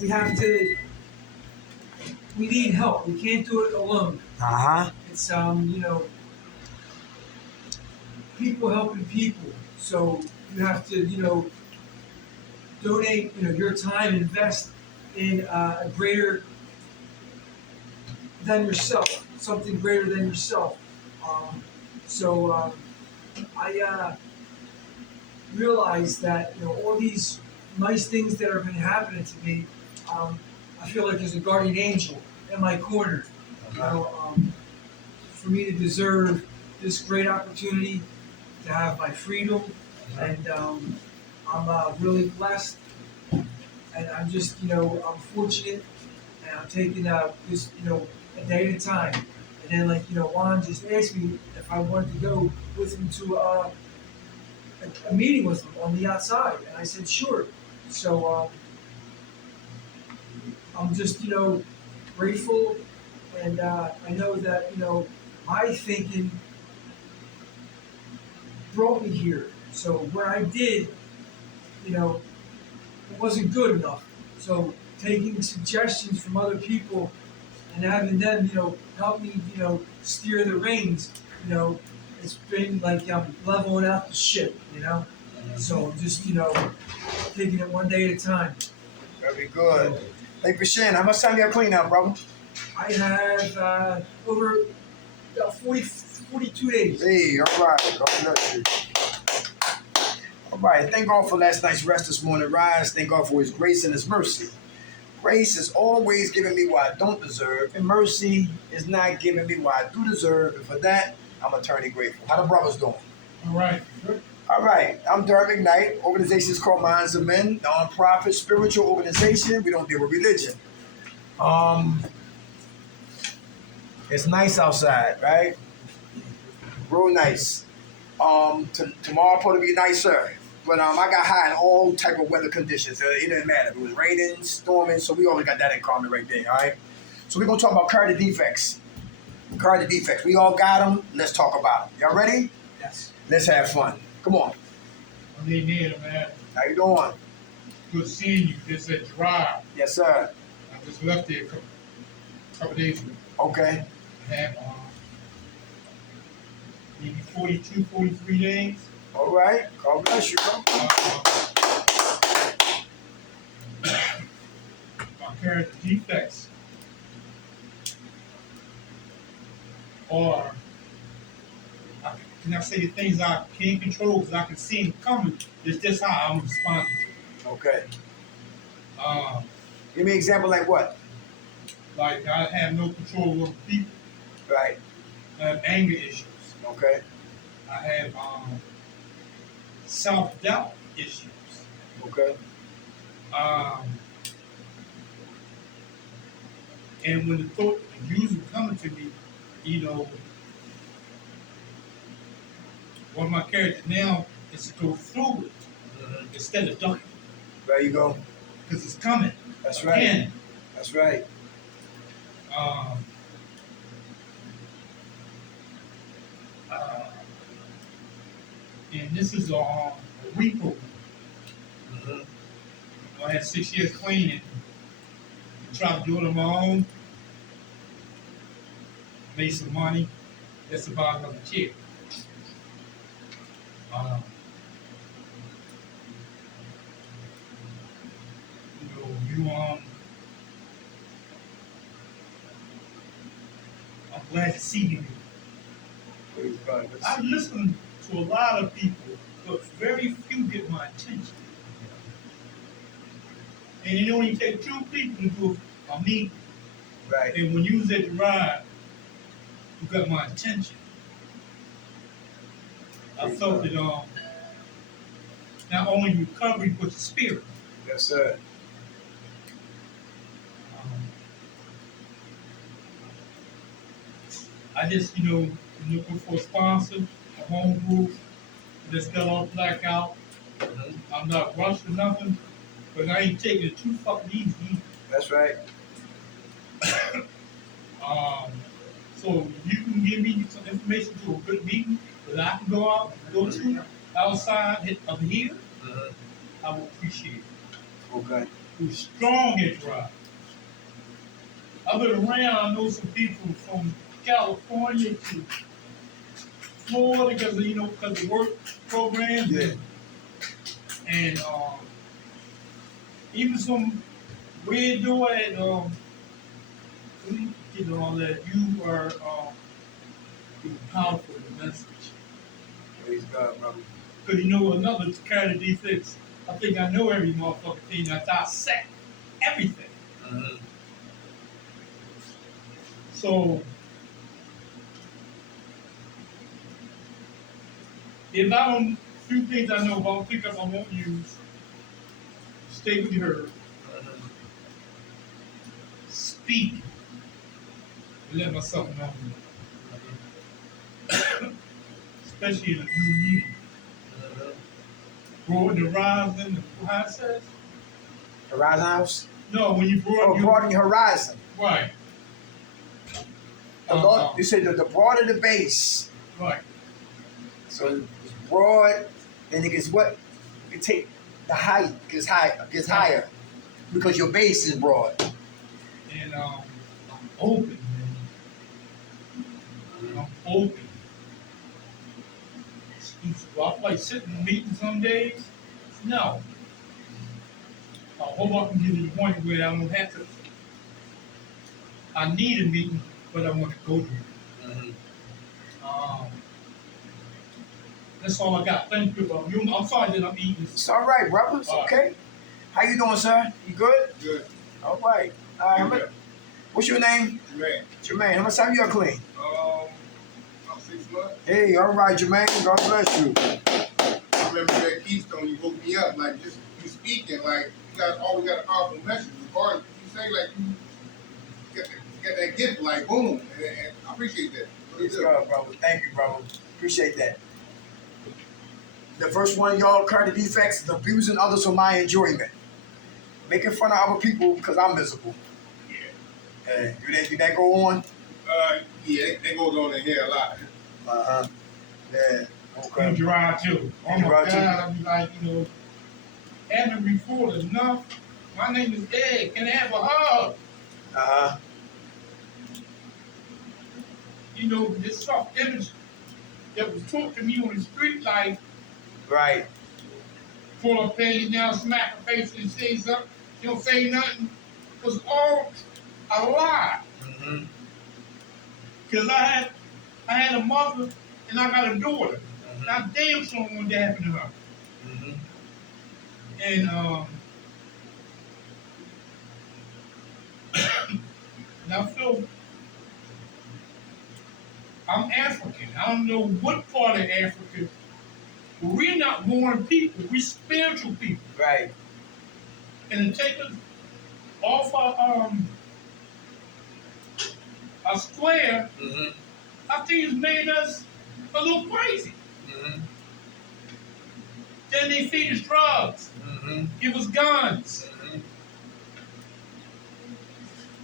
we have to. We need help. We can't do it alone. Uh-huh. It's people helping people. So you have to donate your time, invest in a greater than yourself, something greater than yourself. Um, so I realized that all these nice things that have been happening to me. Um, I feel like there's a guardian angel in my corner. For me to deserve this great opportunity to have my freedom, and I'm really blessed, and I'm just I'm fortunate, and I'm taking this a day at a time. And then like Juan just asked me if I wanted to go with him to a meeting with him on the outside, and I said sure. So I'm just grateful, and I know that my thinking brought me here. So what I did, it wasn't good enough. So taking suggestions from other people and having them, help me, steer the reins, it's been like I'm leveling out the ship. So I'm just, taking it one day at a time. Very good. Hey, Christian, how much time you have clean now, brother? I have over about 42 days. Hey, all right. God bless you. All right. Thank God for last night's rest this morning. Rise. Thank God for His grace and His mercy. Grace is always giving me what I don't deserve, and mercy is not giving me what I do deserve. And for that, I'm eternally grateful. How the brothers doing? All right. Good. All right. I'm Durham Ignite. Organization is called Minds of Men, non-profit spiritual organization. We don't deal with religion. It's nice outside, right? Real nice. Tomorrow probably be nicer. But I got high in all type of weather conditions. It didn't matter. It was raining, storming, so we always got that in common right there, all right? So we're going to talk about character defects. Character defects. We all got them. Let's talk about them. Y'all ready? Yes. Let's have fun. Come on. I'm near, man. How you doing? Good seeing you. Just at Drive. Yes, sir. I just left there a couple days ago. Okay. I had maybe 42, 43 days. All right. God bless you, bro. My character defects are, can I say the things I can't control because I can see them coming? It's just how I'm responding. Okay. Um, Give me an example like what? like I have no control over people. Right. I have anger issues. Okay. I have self-doubt issues. Okay. And when the thought of using coming to me, one of my characters now is to go through it instead of ducking There you go. because it's coming. That's right. Again. That's right. Uh, and this is a repo. I had 6 years clean and tried to do it on my own. Made some money. That's about another chair. I'm glad to see you. Praise God. I listen to a lot of people, but very few get my attention. And you only take two people to do a meeting. Right. And when you was at the ride, you got my attention. I felt that not only recovery, but the spirit. Yes, sir. I just, looking for a sponsor, a home group, that's got all blackout. I'm not rushed or nothing, but I ain't taking it too fucking easy. That's right. So you can give me some information to a good meeting that I can go to outside of here, I will appreciate it. Okay. who's strong at driving. I've been around. I know some people from California to Florida because of because of work programs. Yeah. And even some weird door at that you are you're powerful in the message. Praise God, brother. Because another kind of defects. I think I know every motherfucking thing. I dissect everything. Mm-hmm. So if I don't, few things I know about pickup I won't use. Stay with her. Mm-hmm. Speak. And let myself know. Especially in a new meeting. Broaden the horizon. How it says? Horizon House? No, when you Broaden your horizon. Right. You said the broader the base. Right. So it's broad, then it gets what? You take the height gets higher because your base is broad. And I'm open, man. I'm open. Do I like sitting in meetings some days? No. I hope I can get to the point where I don't have to. I need a meeting, but I want to go to it. Mm-hmm. That's all I got. Thank you. I'm sorry that I'm eating. It's all right, brother. It's okay. How you doing, sir? You good? Good. All right. What's your name? Jermaine. Jermaine. How much time you got clean? About 6 months. Hey, all right, Jermaine. God bless you. I remember that Keystone, you woke me up, like, just you speaking, like, you always got a powerful message. Regardless, you say, like, you got that gift, like, boom. And I appreciate that. Praise God, brother. Thank you, brother. Appreciate that. The first one, y'all, current defects is abusing others for my enjoyment. Making fun of other people because I'm miserable. Yeah. Do that go on? Yeah, that goes on in here a lot. Uh-huh. Yeah. You Okay. drive too. Oh my drive God, too? I'll be like, haven't recorded enough. My name is Ed. Can I have a hug? Uh-huh. This soft image that was talking to me on the street, like, Right. pull up page down, smack her face and say something. She don't say nothing. It was all a lie. Mm-hmm. Because I had a mother and I got a daughter. Mm-hmm. And I damn sure want that happen to her. Mm-hmm. And and I feel I'm African. I don't know what part of Africa. But we're not born people. We're spiritual people. Right. And to take us off our square, Mm-hmm. I think it's made us a little crazy. Mm-hmm. Then they feed us drugs, Mm-hmm. give us guns. Mm-hmm.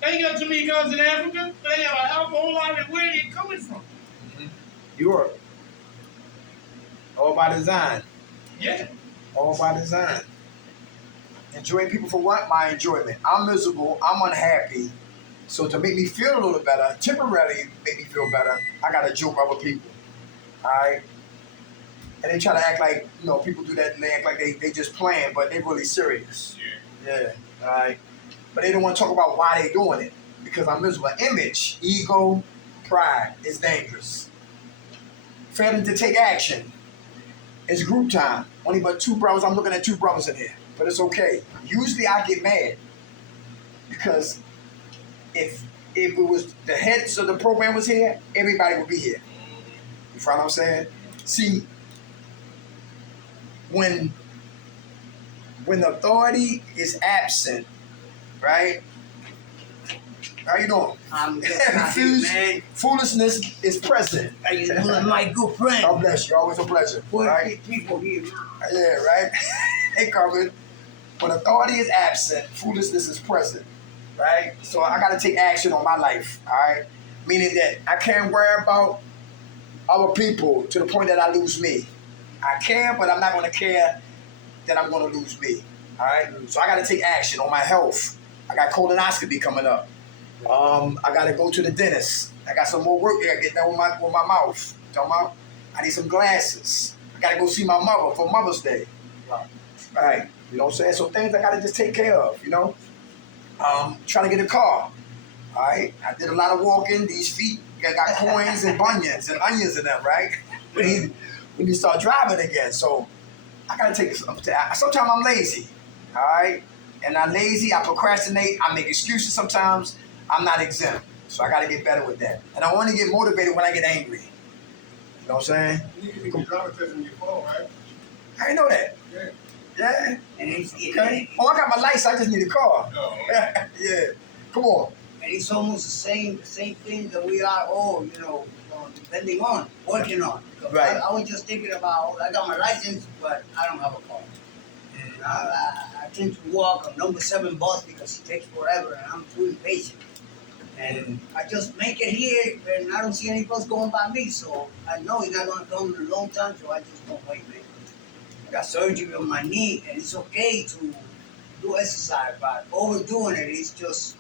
They ain't got too many guns in Africa, but they have a hell of a whole lot of where they're coming from. Mm-hmm. Europe. All by design. Yeah. All by design. Enjoying people for what? My enjoyment. I'm miserable. I'm unhappy. So to make me feel a little better, temporarily make me feel better, I gotta joke other people. Alright? And they try to act like, people do that and they act like they just playing, but they really serious. Yeah. Alright? But they don't want to talk about why they doing it. Because I'm miserable. Image, ego, pride is dangerous. Failing to take action. It's group time. Only but 2 brothers. I'm looking at 2 brothers in here. But it's okay. Usually I get mad. Because if it was the heads of the program was here, everybody would be here. You follow what I'm saying? See, when authority is absent, right? How you doing? I'm good, man. Foolishness is present. How you doing, my good friend? God bless you. Always a pleasure. What Right? people here? Yeah, right? Hey, Carmen. When authority is absent, foolishness is present. Right? So I got to take action on my life. All right? Meaning that I can't worry about other people to the point that I lose me. I care, but I'm not going to care that I'm going to lose me. All right, so I got to take action on my health. I got colonoscopy coming up. I got to go to the dentist. I got some more work I got to get done with my mouth. Talking about, I need some glasses. I got to go see my mother for Mother's Day. Right, you know what I'm saying? So things I got to just take care of, you know. Trying to get a car. All right, I did a lot of walking. These feet got coins and bunions and onions in them, right? We need to start driving again. So I gotta take this. Sometimes I'm lazy, all right? And I'm lazy, I procrastinate, I make excuses sometimes. I'm not exempt. So I gotta get better with that. And I only get motivated when I get angry. You know what I'm saying? You can do drama test on your phone, right? I didn't know that. Yeah. Yeah? And it's Okay. Oh, I got my license, I just need a car. No. Yeah. Come on. and it's almost the same thing that we are all, depending on, working on. Because Right. I was just thinking about, I got my license, but I don't have a car. I tend to walk on number 7 bus because it takes forever and I'm too impatient. And I just make it here and I don't see any bus going by me, so I know it's not going to come in a long time, so I just don't wait, man. I got surgery on my knee and it's okay to do exercise, but overdoing it is just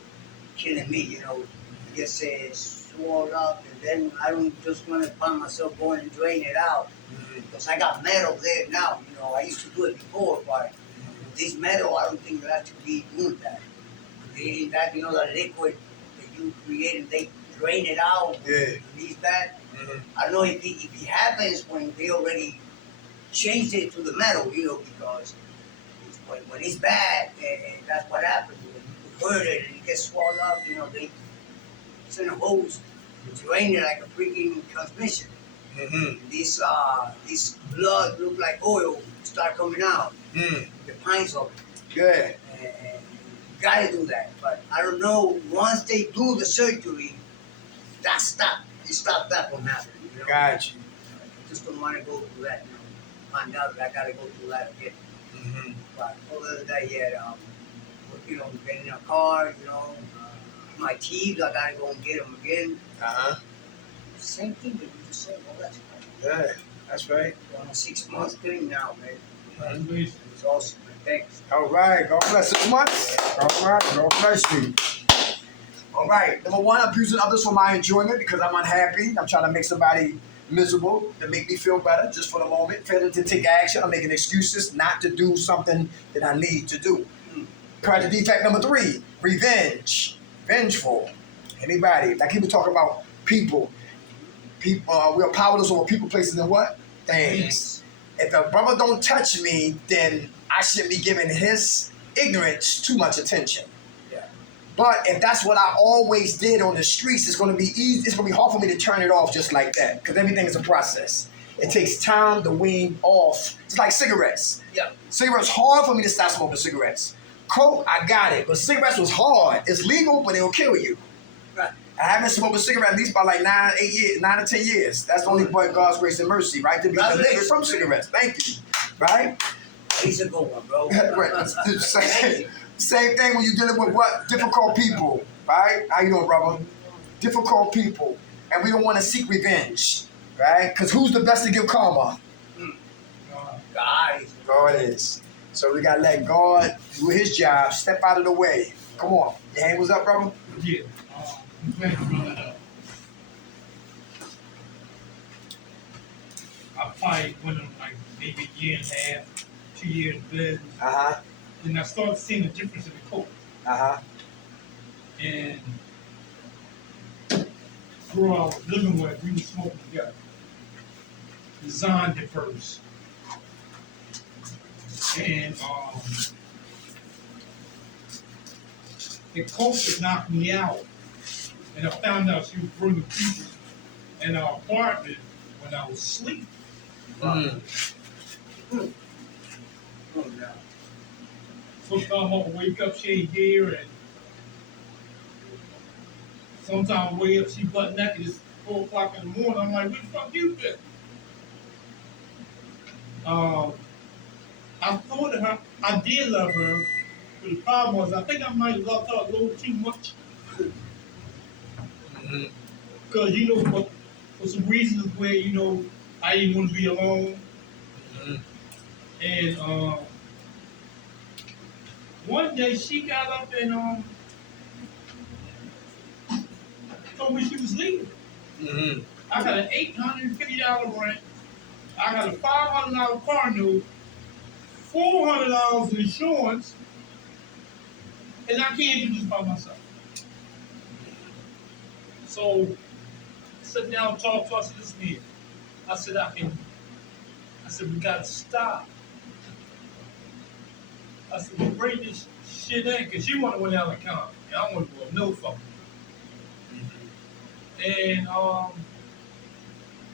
killing me, It gets swelled up and then I don't just want to find myself going and drain it out. Because I got metal there now, I used to do it before, but this metal, I don't think you have to be doing that. Creating that, the liquid that you create and they drain it out, Yeah. release that. I don't know if it happens when they already changed it to the metal, because when it's bad, and that's what happens. When you hurt it and it gets swallowed up, they send a hose to drain it like a freaking transmission. This blood look like oil start coming out. The pints of it. Yeah. And you gotta do that. But I don't know, once they do the surgery, that stop. It stops that from happening. Got you. I just don't want to go through that. Find out that I gotta go through that again. But other than that, yeah, working on getting a car, my teeth, I gotta go and get them again. Same thing that you just said. Well, that's right. Yeah, that's right. On a 6 months thing now, man. Congratulations. It's awesome, man. Thanks. All right, God bless 6 months. All right, God bless you. All right, number one, I'm abusing others for my enjoyment because I'm unhappy. I'm trying to make somebody miserable to make me feel better just for the moment. Failing to take action, I'm making excuses not to do something that I need to do. Character defect number 3, revenge. Vengeful. Anybody? Like people talk about people. People, we are powerless over people, places, and what? Things. If a brother don't touch me, then I shouldn't be giving his ignorance too much attention. Yeah. But if that's what I always did on the streets, it's going to be easy. It's going to be hard for me to turn it off just like that because everything is a process. It takes time to wean off. It's like cigarettes. Yeah. Cigarettes hard for me to stop smoking cigarettes. Coke, I got it, but cigarettes was hard. It's legal, but it'll kill you. Right. I haven't smoked a cigarette at least by like 9 to 10 years. That's only by God's grace and mercy, right? To be delivered from cigarettes. Thank you. Right? He's a good one, bro. Right. Same thing when you're dealing with what? Difficult people. Right? How you doing, brother? Difficult people. And we don't want to seek revenge. Right? Because who's the best to give karma? Guys. God is. So we gotta let God do his job, step out of the way. Come on. Your hand was up, brother? Yeah. I'm glad you brought that up. I probably went on like maybe a year and a half, 2 years in bed. Uh-huh. And I started seeing the difference in the coke. Uh-huh. And girl I was living with, we were smoking together. Designed it first. And the coke had knocked me out. And I found out she was bringing people in our apartment when I was asleep. Mm. Oh, no. Sometimes I wake up, she ain't there, and sometimes I wake up, she butt naked. It's 4 o'clock in the morning. I'm like, where the fuck you been? I thought of her. I did love her, but the problem was I think I might have loved her a little too much. Because, for some reasons where, I didn't want to be alone. And One day she got up and told me she was leaving. Mm-hmm. I got an $850 rent. I got a $500 car note, $400 insurance, and I can't do this by myself. So I sat down and talked to her. I said, listen here. I said, we gotta stop. I said, we bring this shit in, because she wanna go down the county. And I want to go no fucking. And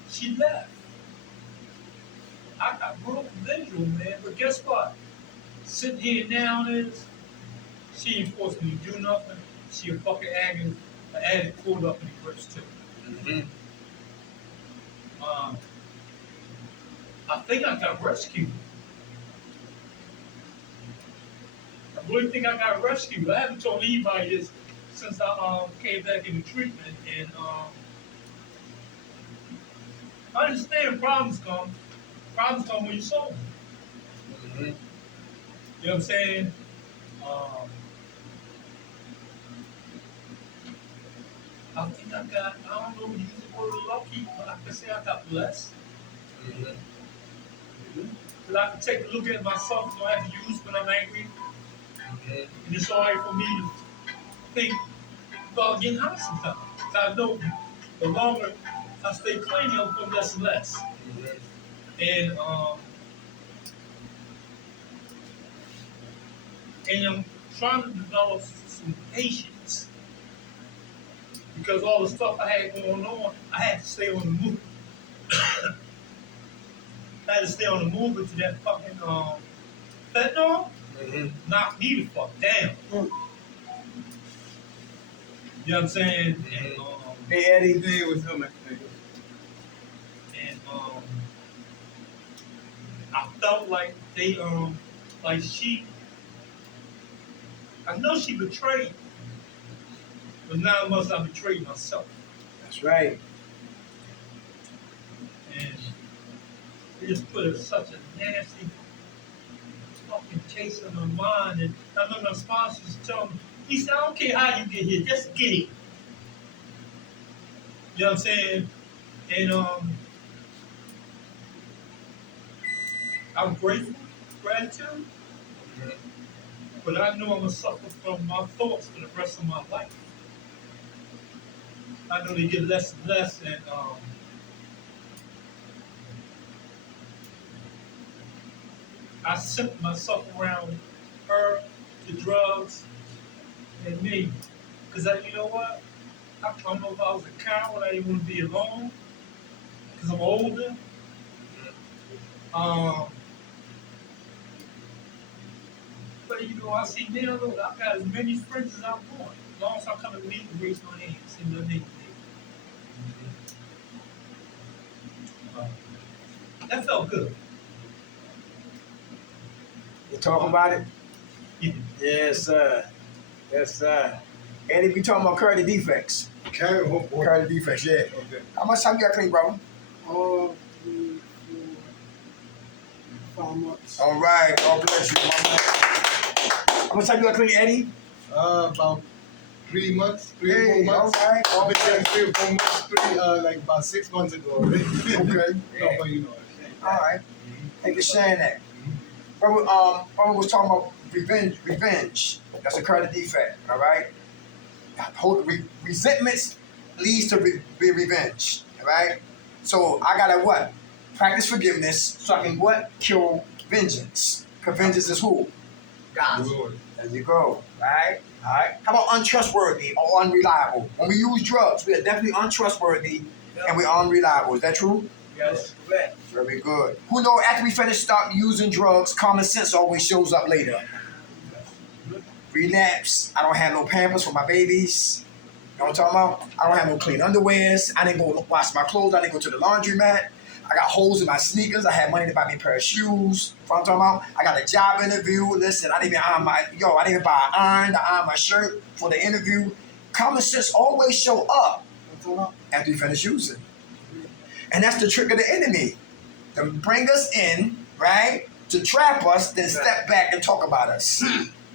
she left. I got broke visual, man. But guess what? Sitting here now is she ain't forced me to do nothing. She a fucking addict pulled up in the grips too. Mm-hmm. I think I got rescued. I really think I got rescued. I haven't told anybody this since I came back into treatment, and I understand problems come. Problems come when you're sober. Mm-hmm. You know what I'm saying? I think I got, I don't know, use the word lucky, but I can say I got blessed. Mm-hmm. But I can take a look at myself, so I have to use when I'm angry. And it's all right for me to think about getting high sometimes. I know the longer I stay clean, I'll put less and less. And I'm trying to develop some patience. Because all the stuff I had going on, I had to stay on the move. I had to stay on the move until that fucking fentanyl knocked me the fuck down. You know what I'm saying? And, Hey Eddie. Hey, what's up, man? and I felt like they like she, I know she betrayed me, but now must I betrayed myself. That's right. And it just put such a nasty fucking taste in my mind. And I remember my sponsor used to tell me, he said, I don't care how you get here, just get it. You know what I'm saying? And I'm grateful, gratitude, but I know I'm gonna suffer from my thoughts for the rest of my life. I know they get less and less, and I sent myself around her, the drugs, and me. Because you know what? I don't know if I was a coward, I didn't want to be alone, because I'm older. But you know, I see now, look, I've got as many friends as I want. As long as I come to meet and raise my hand, send their name. That felt good. You talk about it? Yeah. Yes, sir. Yes, sir. Eddie, we talking about character defects. Character defects, yeah. Okay. How much time you got clean, bro? 3, 4, 5 months. All right. God bless you, my man. How much time you got clean, Eddie? About 3 months, 3 or 4 Hey, months. all right. I've been there 3 or 4 months, like about 6 months ago already. Okay. No, but you know. All right. Thank you for sharing that. Brother was talking about revenge. That's a character defect, all right? Resentments leads to be revenge, all right? So I gotta what? Practice forgiveness so I can what? Kill vengeance. Because vengeance is who? God. Lord. There you go, right? All right. How about untrustworthy or unreliable? When we use drugs, we are definitely untrustworthy and we're unreliable. Is that true? Yes, correct. Very good. Who know after we finish stop using drugs, common sense always shows up later. Relapse. I don't have no Pampers for my babies. You know what I'm talking about? I don't have no clean underwears. I didn't go wash my clothes. I didn't go to the laundromat. I got holes in my sneakers. I had money to buy me a pair of shoes. You know what I'm talking about? I got a job interview. Listen, I didn't even iron I didn't even buy an iron to iron my shirt for the interview. Common sense always show up after you finish using. And that's the trick of the enemy. To bring us in, right? To trap us, then step back and talk about us.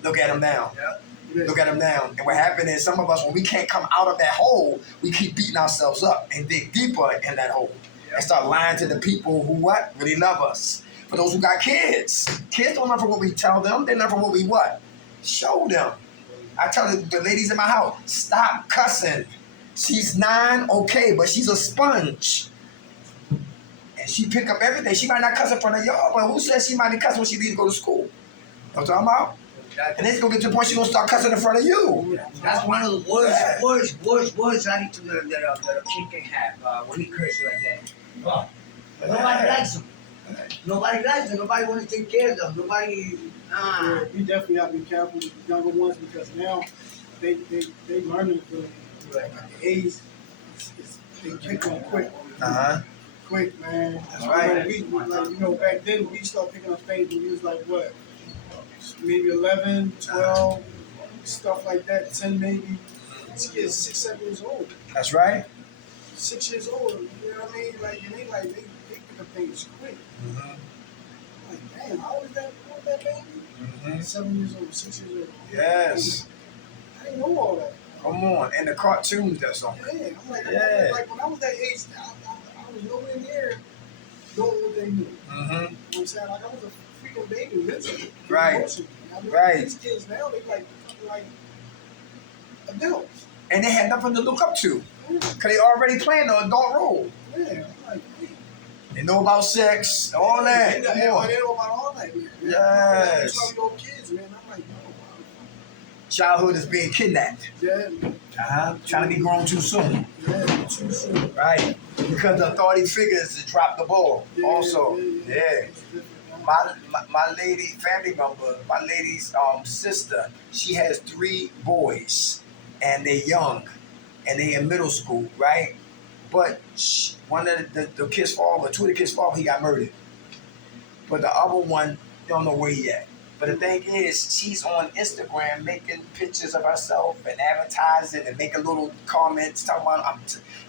Look at them now. Yeah. Look at them now. And what happened is some of us, when we can't come out of that hole, we keep beating ourselves up and dig deeper in that hole. And start lying to the people who what? Really love us. For those who got kids. Kids don't learn from what we tell them. They learn from what we what? Show them. I tell the ladies in my house, stop cussing. She's 9, okay, but she's a sponge. And she pick up everything. She might not cuss in front of y'all, but who says she might be cussing when she leaves to go to school? You know what I'm talking about? And then it's gonna get to the point she's gonna start cussing in front of you. That's one of the worst attitudes that a kid can have when he curses like that. Nobody likes him. Nobody likes them. Nobody wants to take care of them. Nobody. Yeah, we definitely have to be careful with the younger ones because now they learning ability. Right. At the age, they pick on quick. Quick, man. That's right. Back then we started picking up things when we was like what, maybe 11, 12, stuff like that, 10 maybe. This kid's 6, 7 years old. That's right. 6 years old. You know what I mean? Like, and they pick up things quick. Like, damn, how old is that baby? 7 years old, 6 years old. Yes. I didn't know all that. Come on. And the cartoons that's on. Yeah, I'm like, Yeah. like when I was that age, I was nowhere near knowing what they knew. You know what I'm saying? Like I was a freaking baby mentally. Right. Emotionally. I mean, Right. These kids now, they like adults. And they had nothing to look up to. Because they already playing the adult role. Yeah, I'm like, hey. They know about sex, all that. They Come know on. about all that. Man. Yes. These little kids, man. I'm like, no. Childhood is being kidnapped. Yeah, man. Trying to be grown too soon. Yeah, too soon. Right. Because the authority figures dropped the ball. Also. Yeah. My lady, family member, my lady's sister, she has 3 boys. And they're young. And they in middle school, right? But one of the kids' father, 2 of the kids' father, he got murdered. But the other one, don't know where he at. But the thing is, she's on Instagram making pictures of herself and advertising and making little comments talking about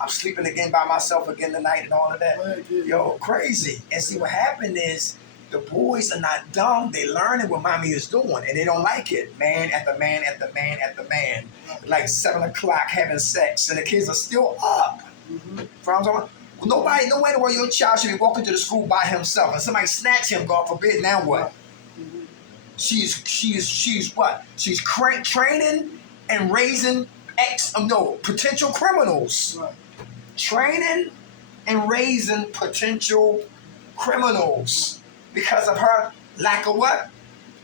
I'm sleeping again by myself again tonight and all of that. Yo, crazy. And see what happened is the boys are not dumb. They learning what mommy is doing and they don't like it. Man after man after man after man. Like 7 o'clock having sex and the kids are still up. Nobody, no way in the world your child should be walking to the school by himself and somebody snatch him, God forbid, now what? She's what? She's training and raising potential criminals. Right. Training and raising potential criminals because of her lack of what?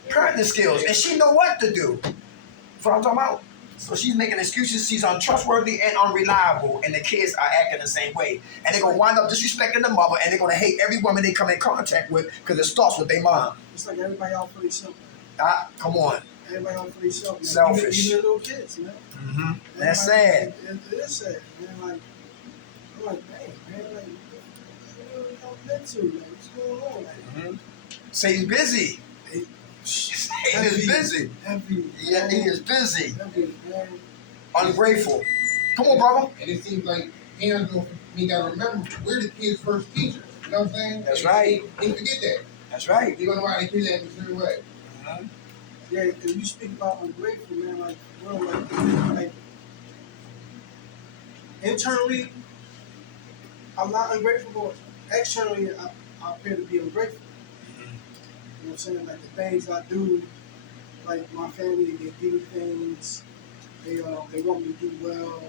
Parenting skills. And she know what to do. That's what I'm talking about. So she's making excuses. She's untrustworthy and unreliable, and the kids are acting the same way. And they're gonna wind up disrespecting the mother, and they're gonna hate every woman they come in contact with because it starts with their mom. It's like everybody out for themselves. Come on. Everybody out for themselves. Selfish. Even little kids, man. That's sad. It is sad, man. Like, I'm like, dang, man, like, what to? Like, what's going on? Like, Satan's busy. Satan is busy. Heavy. Yeah, he is busy. Heavy, man. Ungrateful. Come on, brother. And it seems like parents don't gotta remember we're the kids' first teachers. You know what I'm saying? That's right. They forget that. That's right. You don't know why they kids act a certain way. Yeah, because you speak about ungrateful, man. Like, bro, like internally, I'm not ungrateful, but externally, I appear to be ungrateful. You know what I'm saying? Like the things I do, like my family, they give me things. They want me to do well,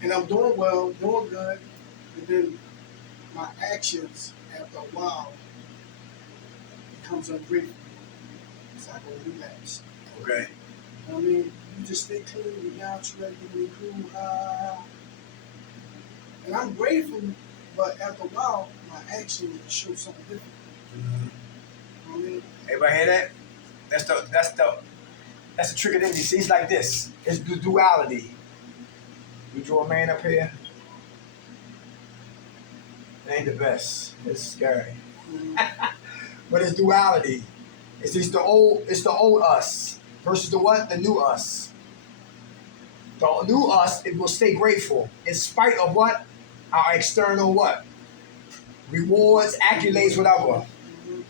and I'm doing well, doing good, but then my actions after a while becomes ungrateful. It's like a relapse. Okay. You know what I mean? You just stay clean, you natural, you cool, and I'm grateful, but after a while, my actions show something different. You know what I mean? Everybody hear that? That's the trick of the See, it's like this. It's the duality. We draw a man up here. It ain't the best. It's scary. But it's duality. It's the old us versus the what? The new us. The new us, it will stay grateful in spite of what? Our external what? Rewards, accolades, whatever.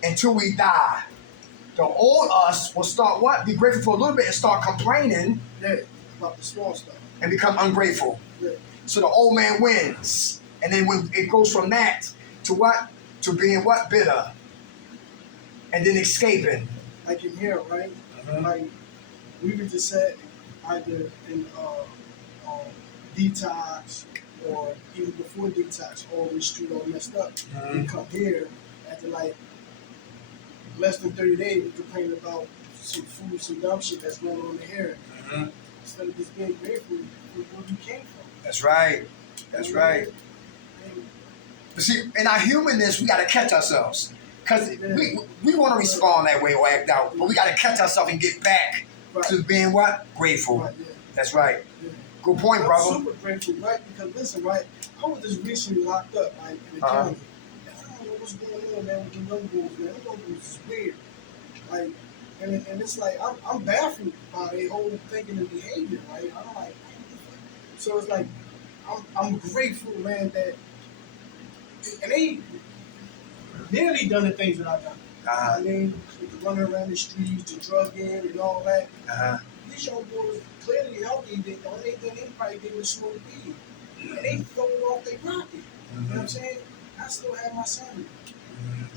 Until we die. The old us will start what? Be grateful for a little bit and start complaining Yeah, about the small stuff. and become ungrateful. Yeah. So the old man wins. And then when it goes from that to what? To being what? Bitter. And then escaping. Like in here, right? Mhm. Like we were just said either in detox or even before detox, all the street all messed up. We come here after like less than 30 days, we complain about some food, some dumb shit that's going on in here. Mhm. Instead of just being grateful for where we came from. That's right. That's right. But see, in our humanness, we got to catch ourselves. Because we want to respond that way or act out. But we got to catch ourselves and get back to being what? Grateful. Right, yeah. That's right. Yeah. Good point, I'm brother. super grateful, right? Because listen, right, I was just recently locked up, right, in the county. And I don't know what's going on, man, with the young bulls, man. The young bulls is weird. Like, and it's like, I'm baffled by their whole thinking and behavior, right? I'm like, so it's like, I'm grateful, man, that, and they nearly done the things that I've done. I mean, the running around the streets, the drug in, and all that. These young boys clearly healthy. The only thing they probably did was smoke weed. And they throw off their rocket. You know what I'm saying? I still have my sanity.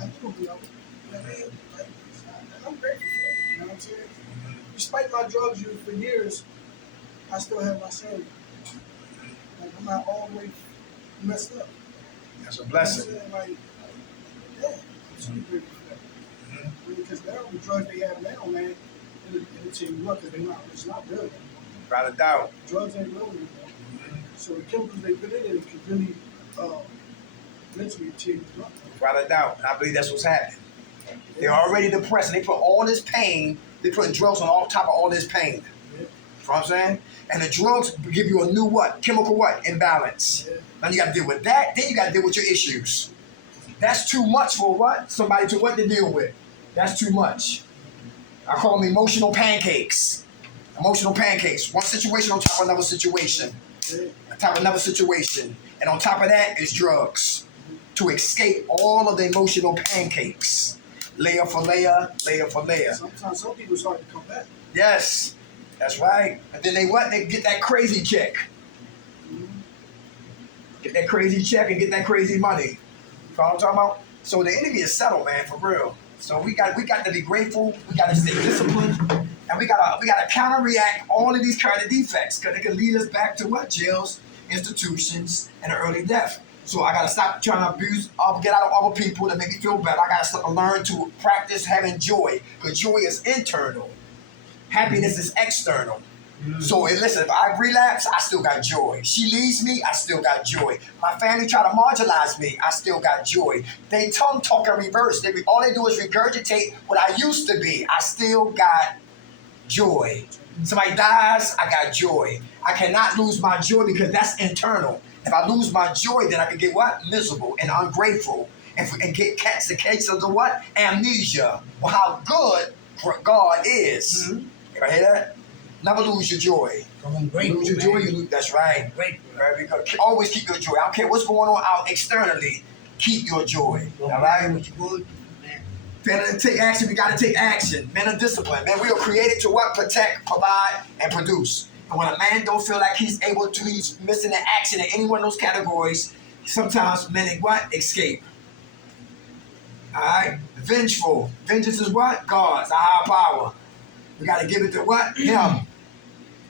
I do, you know what I mean? Like, I'm grateful for that. You know what I'm saying? Despite my drugs use for years, I still have my sanity. Like, I'm not all the way messed up. That's a blessing. You know what I'm saying? Like, yeah, I'm super grateful for that. Because now the drugs they have now, man, it'll tell you what, because it's not real anymore. Without a doubt. Drugs ain't real anymore. So the chemicals they put in it can really mentally tear you up. Without a doubt. And I believe that's what's happening. They're already depressed and they put all this pain, they put drugs on top of all this pain. Yeah. You know what I'm saying? And the drugs give you a new what? Chemical what? Imbalance. Yeah. Now you got to deal with that, then you got to deal with your issues. That's too much for what? Somebody to what to deal with. That's too much. I call them emotional pancakes. Emotional pancakes. One situation on top of another situation. Yeah. On top of another situation. And on top of that is drugs. To escape all of the emotional pancakes. Layer for layer, layer for layer. Sometimes some people it's hard to come back. Yes. That's right. And then they what? They get that crazy check. Get that crazy check and get that crazy money. You know what I'm talking about? So the enemy is settled, man, for real. So we got to be grateful. We got to stay disciplined, and we gotta counter-react all of these kind of defects because it can lead us back to what? Jails, institutions, and early death. So I gotta stop trying to get out of other people to make me feel better. I gotta learn to practice having joy because joy is internal. Happiness is external. So listen, if I relapse, I still got joy. She leaves me, I still got joy. My family try to marginalize me, I still got joy. They tongue talk in reverse. All they do is regurgitate what I used to be. I still got joy. Somebody dies, I got joy. I cannot lose my joy because that's internal. If I lose my joy, then I can get what? Miserable and ungrateful. And get the case of the what? Amnesia. Well, how good God is. You ever hear that? Never lose your joy. I'm grateful, Lose your joy, you lose. That's right. Grateful. Very good. Always keep your joy. I don't care what's going on out externally. Keep your joy. All right? Good, man. Better to take action. We got to take action. Men of discipline. Man, we are created to what? Protect, provide, and produce. And when a man don't feel like he's able to, he's missing the action in any one of those categories, sometimes men what? Escape. All right? Vengeful. Vengeance is what? God's, our higher power. We got to give it to what? Him.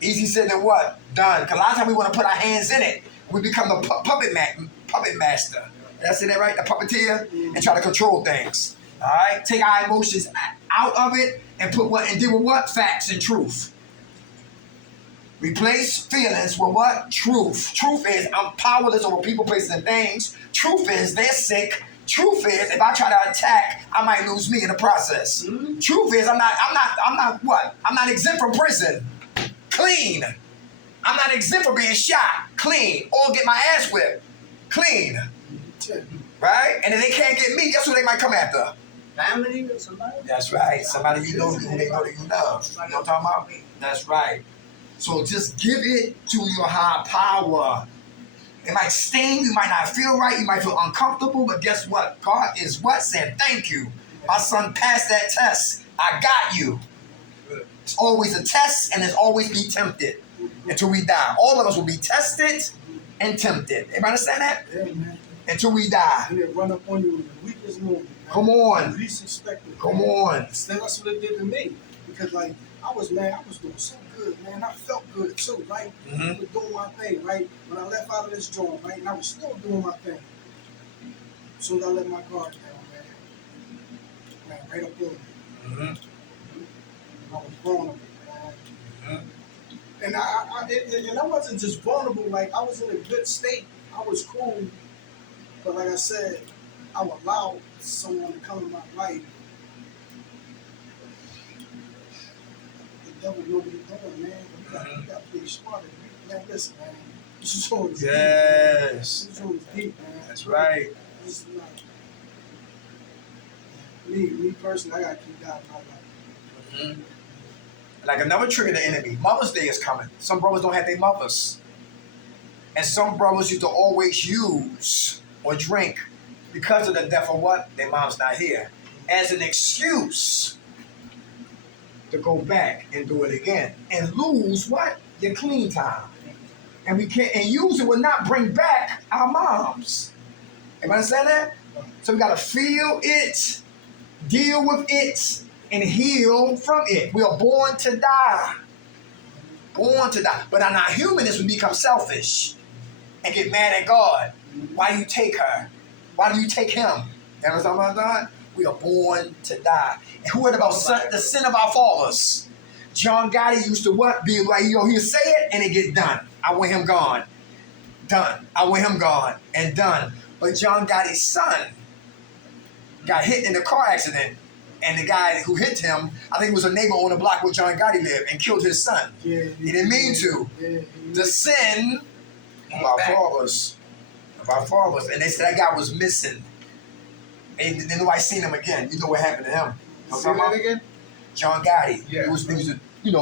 Easy said than what? Done. Because a lot of times we want to put our hands in it. We become the puppet master. Did I say that right? The puppeteer? And try to control things. All right? Take our emotions out of it and put what? And deal with what? Facts and truth. Replace feelings with what? Truth. Truth is I'm powerless over people, places, and things. Truth is they're sick. Truth is if I try to attack, I might lose me in the process. Truth is I'm not what? I'm not exempt from prison. Clean. I'm not exempt from being shot. Clean. Or get my ass whipped. Clean. Right? And if they can't get me, guess who they might come after? Family or somebody? That's right. Somebody you know who they know that you love. You know what I'm talking about? That's right. So just give it to your high power. It might sting, you might not feel right, you might feel uncomfortable, but guess what? God is what? Saying thank you. My son passed that test. I got you. It's always a test, and it's always be tempted until we die. All of us will be tested and tempted. Everybody understand that? Yeah, man. Until we die. And it run up on you in the weakest moment. Man. Come on. The least expected. Come man. on. That's what it did to me. Because like I was doing so good, man. I felt good too, right? I was doing my thing, right? When I left out of this joint, right, and I was still doing my thing. As soon as I let my guard down, man, right up on me. I was vulnerable, man. And I wasn't just vulnerable, like I was in a good state. I was cool. But like I said, I would allow someone to come in my life. The devil know what he's doing, man. You gotta be smarter. Man, listen, man. This is so deep. Yes. This is so deep, man. That's right. This is not me personally, I gotta keep God in my life. Like another trigger the enemy. Mother's Day is coming. Some brothers don't have their mothers. And some brothers used to always use or drink because of the death of what? Their mom's not here. As an excuse to go back and do it again. And lose what? Your clean time. And we can't, and usually will not bring back our moms. Everybody understand that? So we gotta feel it, deal with it, and heal from it. We are born to die. Born to die. But in our humanness, we become selfish and get mad at God. Why do you take her? Why do you take him? You know what I'm talking about? We are born to die. And who heard about the sin of our fathers? John Gotti used to what? Be like, he'll say it and it get done. I want him gone. Done. I want him gone. And done. But John Gotti's son got hit in a car accident. And the guy who hit him, I think it was a neighbor on the block where John Gotti lived, and killed his son. Yeah, He didn't mean to. Yeah, The sin of our fathers. Of our fathers. And they said that guy was missing. And then nobody seen him again. You know what happened to him. You know Say that again? John Gotti. Yeah. He was to,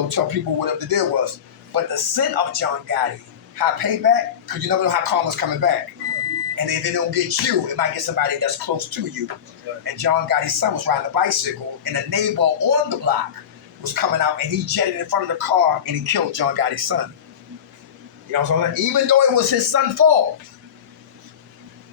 tell people what the deal was. But the sin of John Gotti, how payback, because you never know how karma's coming back. And if it don't get you, it might get somebody that's close to you. And John Gotti's son was riding a bicycle, and a neighbor on the block was coming out, and he jetted in front of the car, and he killed John Gotti's son. You know what I'm saying? Even though it was his son's fault,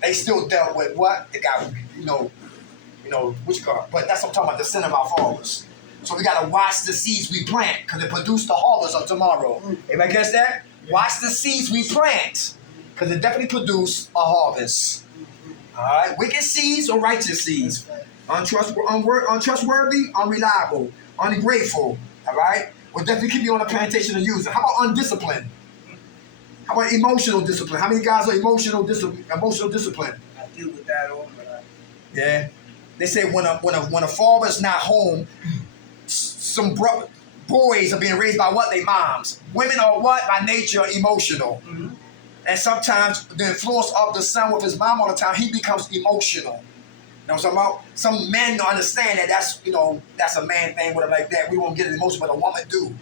they still dealt with what? The guy, what you call it? But that's what I'm talking about, the sin of our fathers. So we got to watch the seeds we plant, because it produce the harvest of tomorrow. Everybody catch that? Watch the seeds we plant, because it definitely produce a harvest. All right? Wicked seeds or righteous seeds? Untrustworthy, unreliable, ungrateful. All right? Will definitely keep you on a plantation of using. How about undisciplined? How about emotional discipline? How many guys are emotional discipline? I deal with that all my life. Yeah. They say when a father's not home, some boys are being raised by what? They moms. Women are what? By nature emotional. Mm-hmm. And sometimes the influence of the son with his mom all the time, he becomes emotional. You know what I'm talking about? Some men don't understand that that's a man thing, whatever like that. We won't get emotional, but a woman do.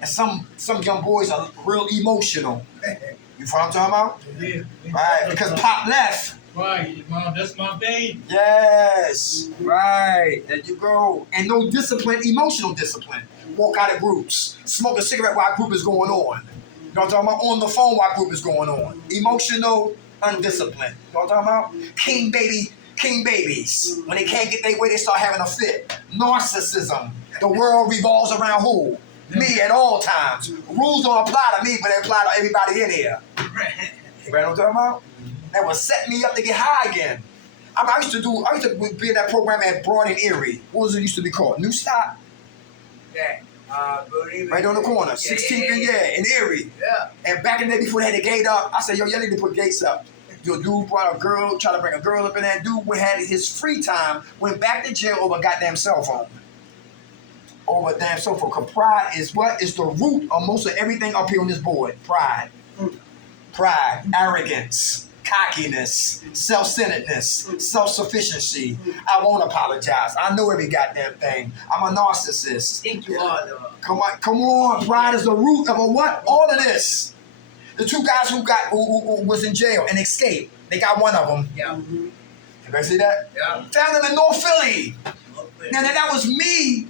And some young boys are real emotional. You know what I'm talking about? Yeah. Right, because Pop left. Right, Mom, that's my baby. Yes, right. There you go. And no discipline, emotional discipline. Walk out of groups. Smoke a cigarette while group is going on. You know what I'm talking about? On the phone while group is going on. Emotional undisciplined. You know what I'm talking about? King babies. When they can't get their way, they start having a fit. Narcissism. The world revolves around who? Me at all times. Rules don't apply to me, but they apply to everybody in here. You know what I'm talking about? That would set me up to get high again. I used to be in that program at Broad and Erie. What was it used to be called? New Stop? Yeah. Right on the corner. 16th and in Erie. Yeah. And back in the day before they had the gate up, I said, yo, y'all need to put gates up. Yo, dude brought a girl, tried to bring a girl up in there. Dude had his free time, went back to jail over a goddamn cell phone. Over a damn cell phone. Because pride is what? It's the root of most of everything up here on this board. Pride. Pride. Arrogance. Cockiness, self-centeredness, self-sufficiency. I won't apologize. I know every goddamn thing. I'm a narcissist. Think you are, though. Come on. Pride is the root of a what? All of this. The two guys who was in jail and escaped, they got one of them. Yeah. Everybody see that? Yeah. Found them in North Philly. Now that was me,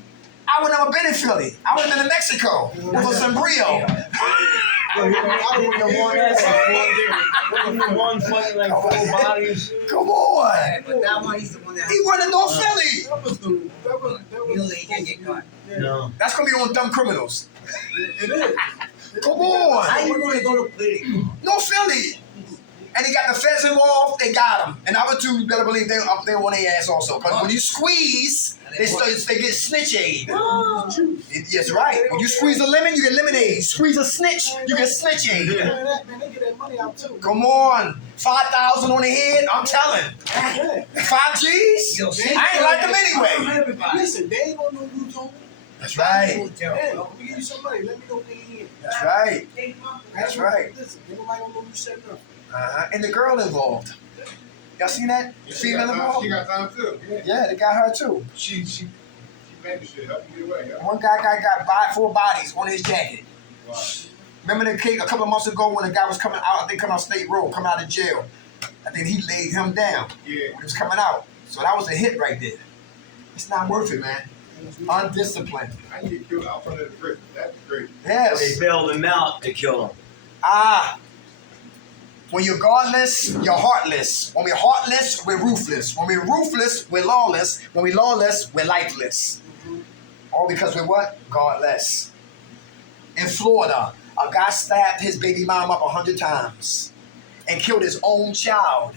I would never been in Philly. I would have been in Mexico with some brio. One fight like four bodies. Come on. Yeah, but that one, he's the one that He running North Philly. That was the you know that he can't get caught. No. That's gonna be on Dumb Criminals. It is. Come on. How you gonna go to Philly? North Philly. And he got the feds involved, they got him. And the other two, you better believe they on their ass also. But when you squeeze, they get snitch-aid. Yes, right. When you squeeze a lemon, you get lemonade. You squeeze a snitch, you get snitch-aid. Man, they get that money out too. Come on. 5,000 on the head, I'm telling. Yeah. 5 G's? I ain't like them anyway. Listen, they ain't gonna know you doing. That's right. Hey, let me give you some money. Let me know where you in. That's right. That's right. Listen, nobody gonna know you setting up. And the girl involved. Y'all seen that? She Female involved? She got time too. Yeah, they got her too. She made the shit. Help me get away. Yeah. One guy got 4 bodies on his jacket. Wow. Remember the case a couple of months ago when the guy was coming out, I think coming on State Road, coming out of jail. I think he laid him down Yeah. when he was coming out. So that was a hit right there. It's not worth it, man. Undisciplined. I need to get killed out front of the prison. That's great. Yes. They bailed him out to kill him. When you're godless, you're heartless. When we're heartless, we're ruthless. When we're ruthless, we're lawless. When we're lawless, we're lifeless. All because we're what? Godless. In Florida, a guy stabbed his baby mom up 100 times and killed his own child.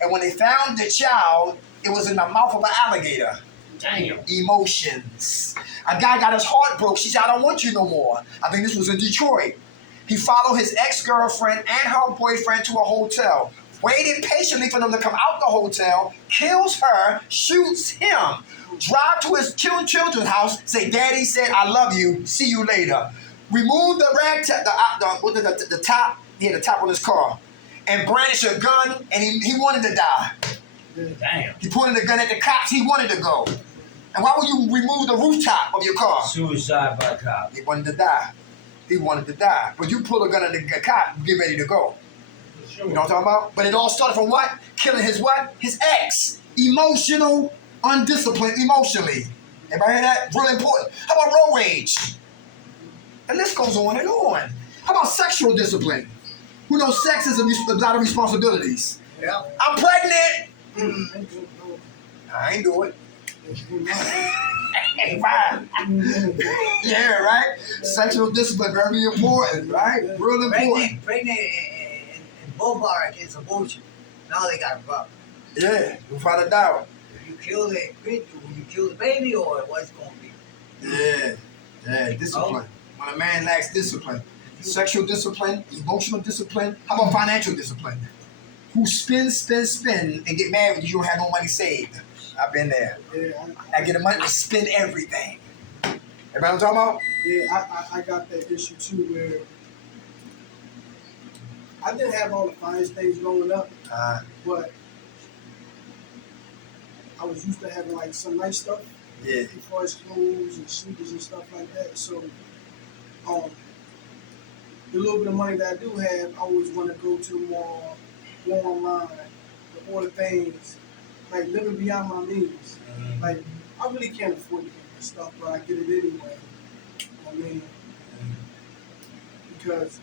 And when they found the child, it was in the mouth of an alligator. Damn. Emotions. A guy got his heart broke. She said, I don't want you no more. I think this was in Detroit. He followed his ex-girlfriend and her boyfriend to a hotel, waited patiently for them to come out the hotel, kills her, shoots him, drive to his children's house, say, Daddy said, I love you, see you later. Remove the the top, he had the top on his car, and brandish a gun, and he wanted to die. Damn. He pointed the gun at the cops, he wanted to go. And why would you remove the rooftop of your car? Suicide by cop. He wanted to die. He wanted to die. But you pull a gun at the cop, get ready to go. You know what I'm talking about? But it all started from what? Killing his what? His ex. Emotional, undisciplined emotionally. Everybody hear that? Really important. How about road rage? The list goes on and on. How about sexual discipline? Who knows sex is a lot of responsibilities? Yeah. I'm pregnant. I ain't do it. Ain't fine. Yeah, right? Sexual discipline, very important, right? Real important. Pregnant and both are against abortion. Now they got a problem. Yeah, without a doubt. If you kill the kid, will you kill the baby or what's going to be? Yeah, discipline. When a man lacks discipline, sexual discipline, emotional discipline, how about financial discipline? Who spend, and get mad because you don't have no money saved. I've been there. Yeah, I get the money, I spend everything. Everybody know what I'm talking about? Yeah, I got that issue too where I didn't have all the finest things growing up, but I was used to having like some nice stuff. Yeah. As far as clothes and sneakers and stuff like that. So the little bit of money that I do have, I always want to go to the mall, go online, to order things, like living beyond my means. Like, I really can't afford to get this stuff, but I get it anyway. I mean, because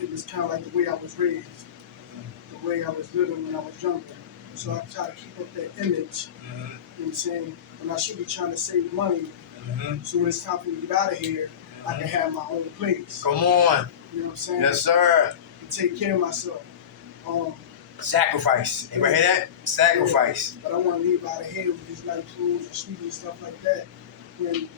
it was kind of like the way I was raised, the way I was living when I was younger. So I try to keep up that image, you know what I'm saying? And I should be trying to save money, so when it's time for me to get out of here, I can have my own place. Come on. You know what I'm saying? Yes, sir. And take care of myself. Sacrifice. Anybody hear that? Sacrifice. But I want to leave out of here with these like clothes and sneakers and stuff like that. When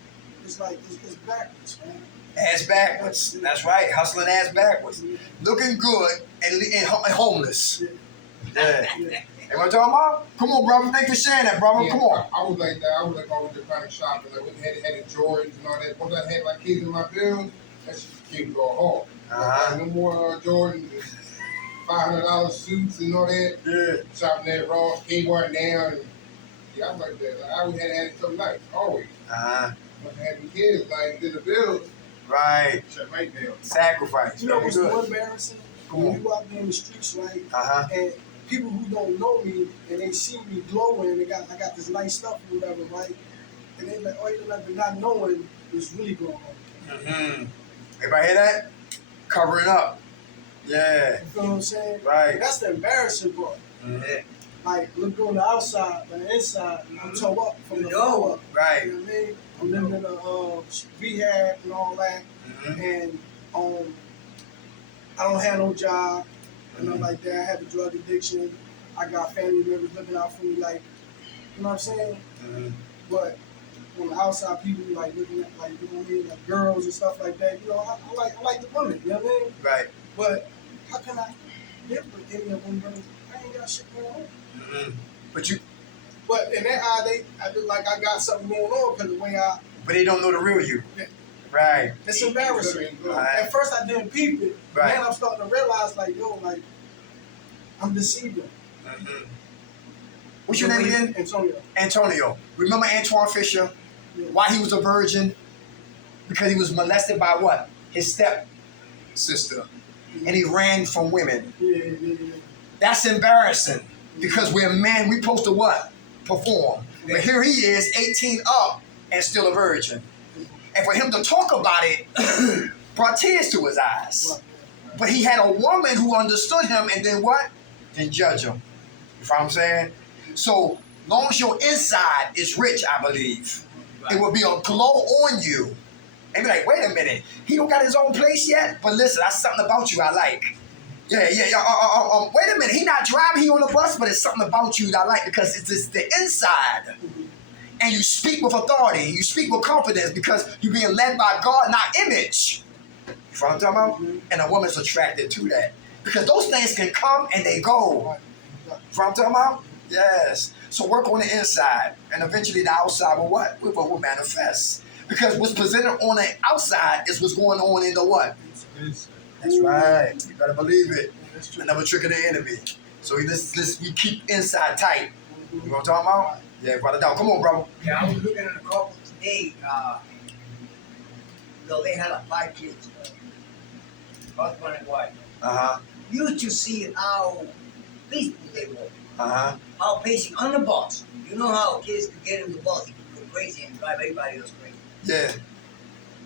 it's like it's backwards, man. Ass backwards. That's right. Hustling ass backwards. Looking good and homeless. Yeah. Everybody talking about? Come on, brother. Thanks for sharing that, brother. Yeah, Come on. I was like that. I was like always just trying to shop and like we had the Jordans and all that. Once I had my kids in my bills, that shit came to a halt. No more Jordans, $500 suits and all that. Yeah. Shopping at Ross, Kmart now. And, yeah, I was like that. Like, I always had something nice, always. Once I had the kids, like did the bills, Right. shut right down. Sacrifice. You know Very what's good. more embarrassing? Come When on. you out there in the streets, right? Uh-huh. And people who don't know me and they see me glowing and I got this nice stuff or whatever, right? and they like, oh, you like, but not knowing what's really going on. Mm-hmm. Everybody hear that? Covering up. Yeah. You feel what I'm saying? Right. And that's the embarrassing part. Mm-hmm. Like, look on the outside, but the inside, I'm toe up from the floor up. Right. You know what I mean? I'm living in a rehab and all that, Mm-hmm. and I don't have no job, and I'm like that. I have a drug addiction. I got family members looking out for me, like, you know what I'm saying? Mm-hmm. But on the outside, people like looking at, like, you know what I mean, like girls and stuff like that. You know, I like the women. You know what I mean? Right. But how can I live with any of them? But I ain't got shit going on. Mm-hmm. But you. But in their eye, I look like I got something going on because the way But they don't know the real you. Yeah. Right. it's embarrassing. Right. At first, I didn't peep it. Right. Then I'm starting to realize, like, yo, like, I'm deceiving. Mm-hmm. What's your name again? Antonio. Antonio. Remember Antoine Fisher? Yeah. Why he was a virgin? Because he was molested by what? His step sister. And he ran from women. Yeah. That's embarrassing. Because we're men, we supposed to what? Perform. But here he is, 18 up, and still a virgin. And for him to talk about it brought tears to his eyes. But he had a woman who understood him and then what? Then judge him. You know what I'm saying? So long as your inside is rich, I believe, it will be a glow on you. And be like, wait a minute, he don't got his own place yet? But listen, that's something about you I like. Yeah. Wait a minute, he not driving, he on the bus, but it's something about you that I like because it's just the inside. And you speak with authority, you speak with confidence because you're being led by God, not image. You know what I'm talking about? And a woman's attracted to that. Because those things can come and they go. You know what I'm talking about? Yes. So work on the inside. And eventually the outside will what? Will manifest. Because what's presented on the outside is what's going on in the what? That's right. You better believe it. Another trick of the enemy. So we keep inside tight. You know what I'm talking about? Yeah, brother down. Come on, bro. Yeah, I was looking at a couple today. They had 5 kids, husband and wife. Uh-huh. You to see how peaceful they were, Uh-huh. how patient on the bus. You know how kids can get in the bus, you can go crazy and drive everybody else crazy. Yeah.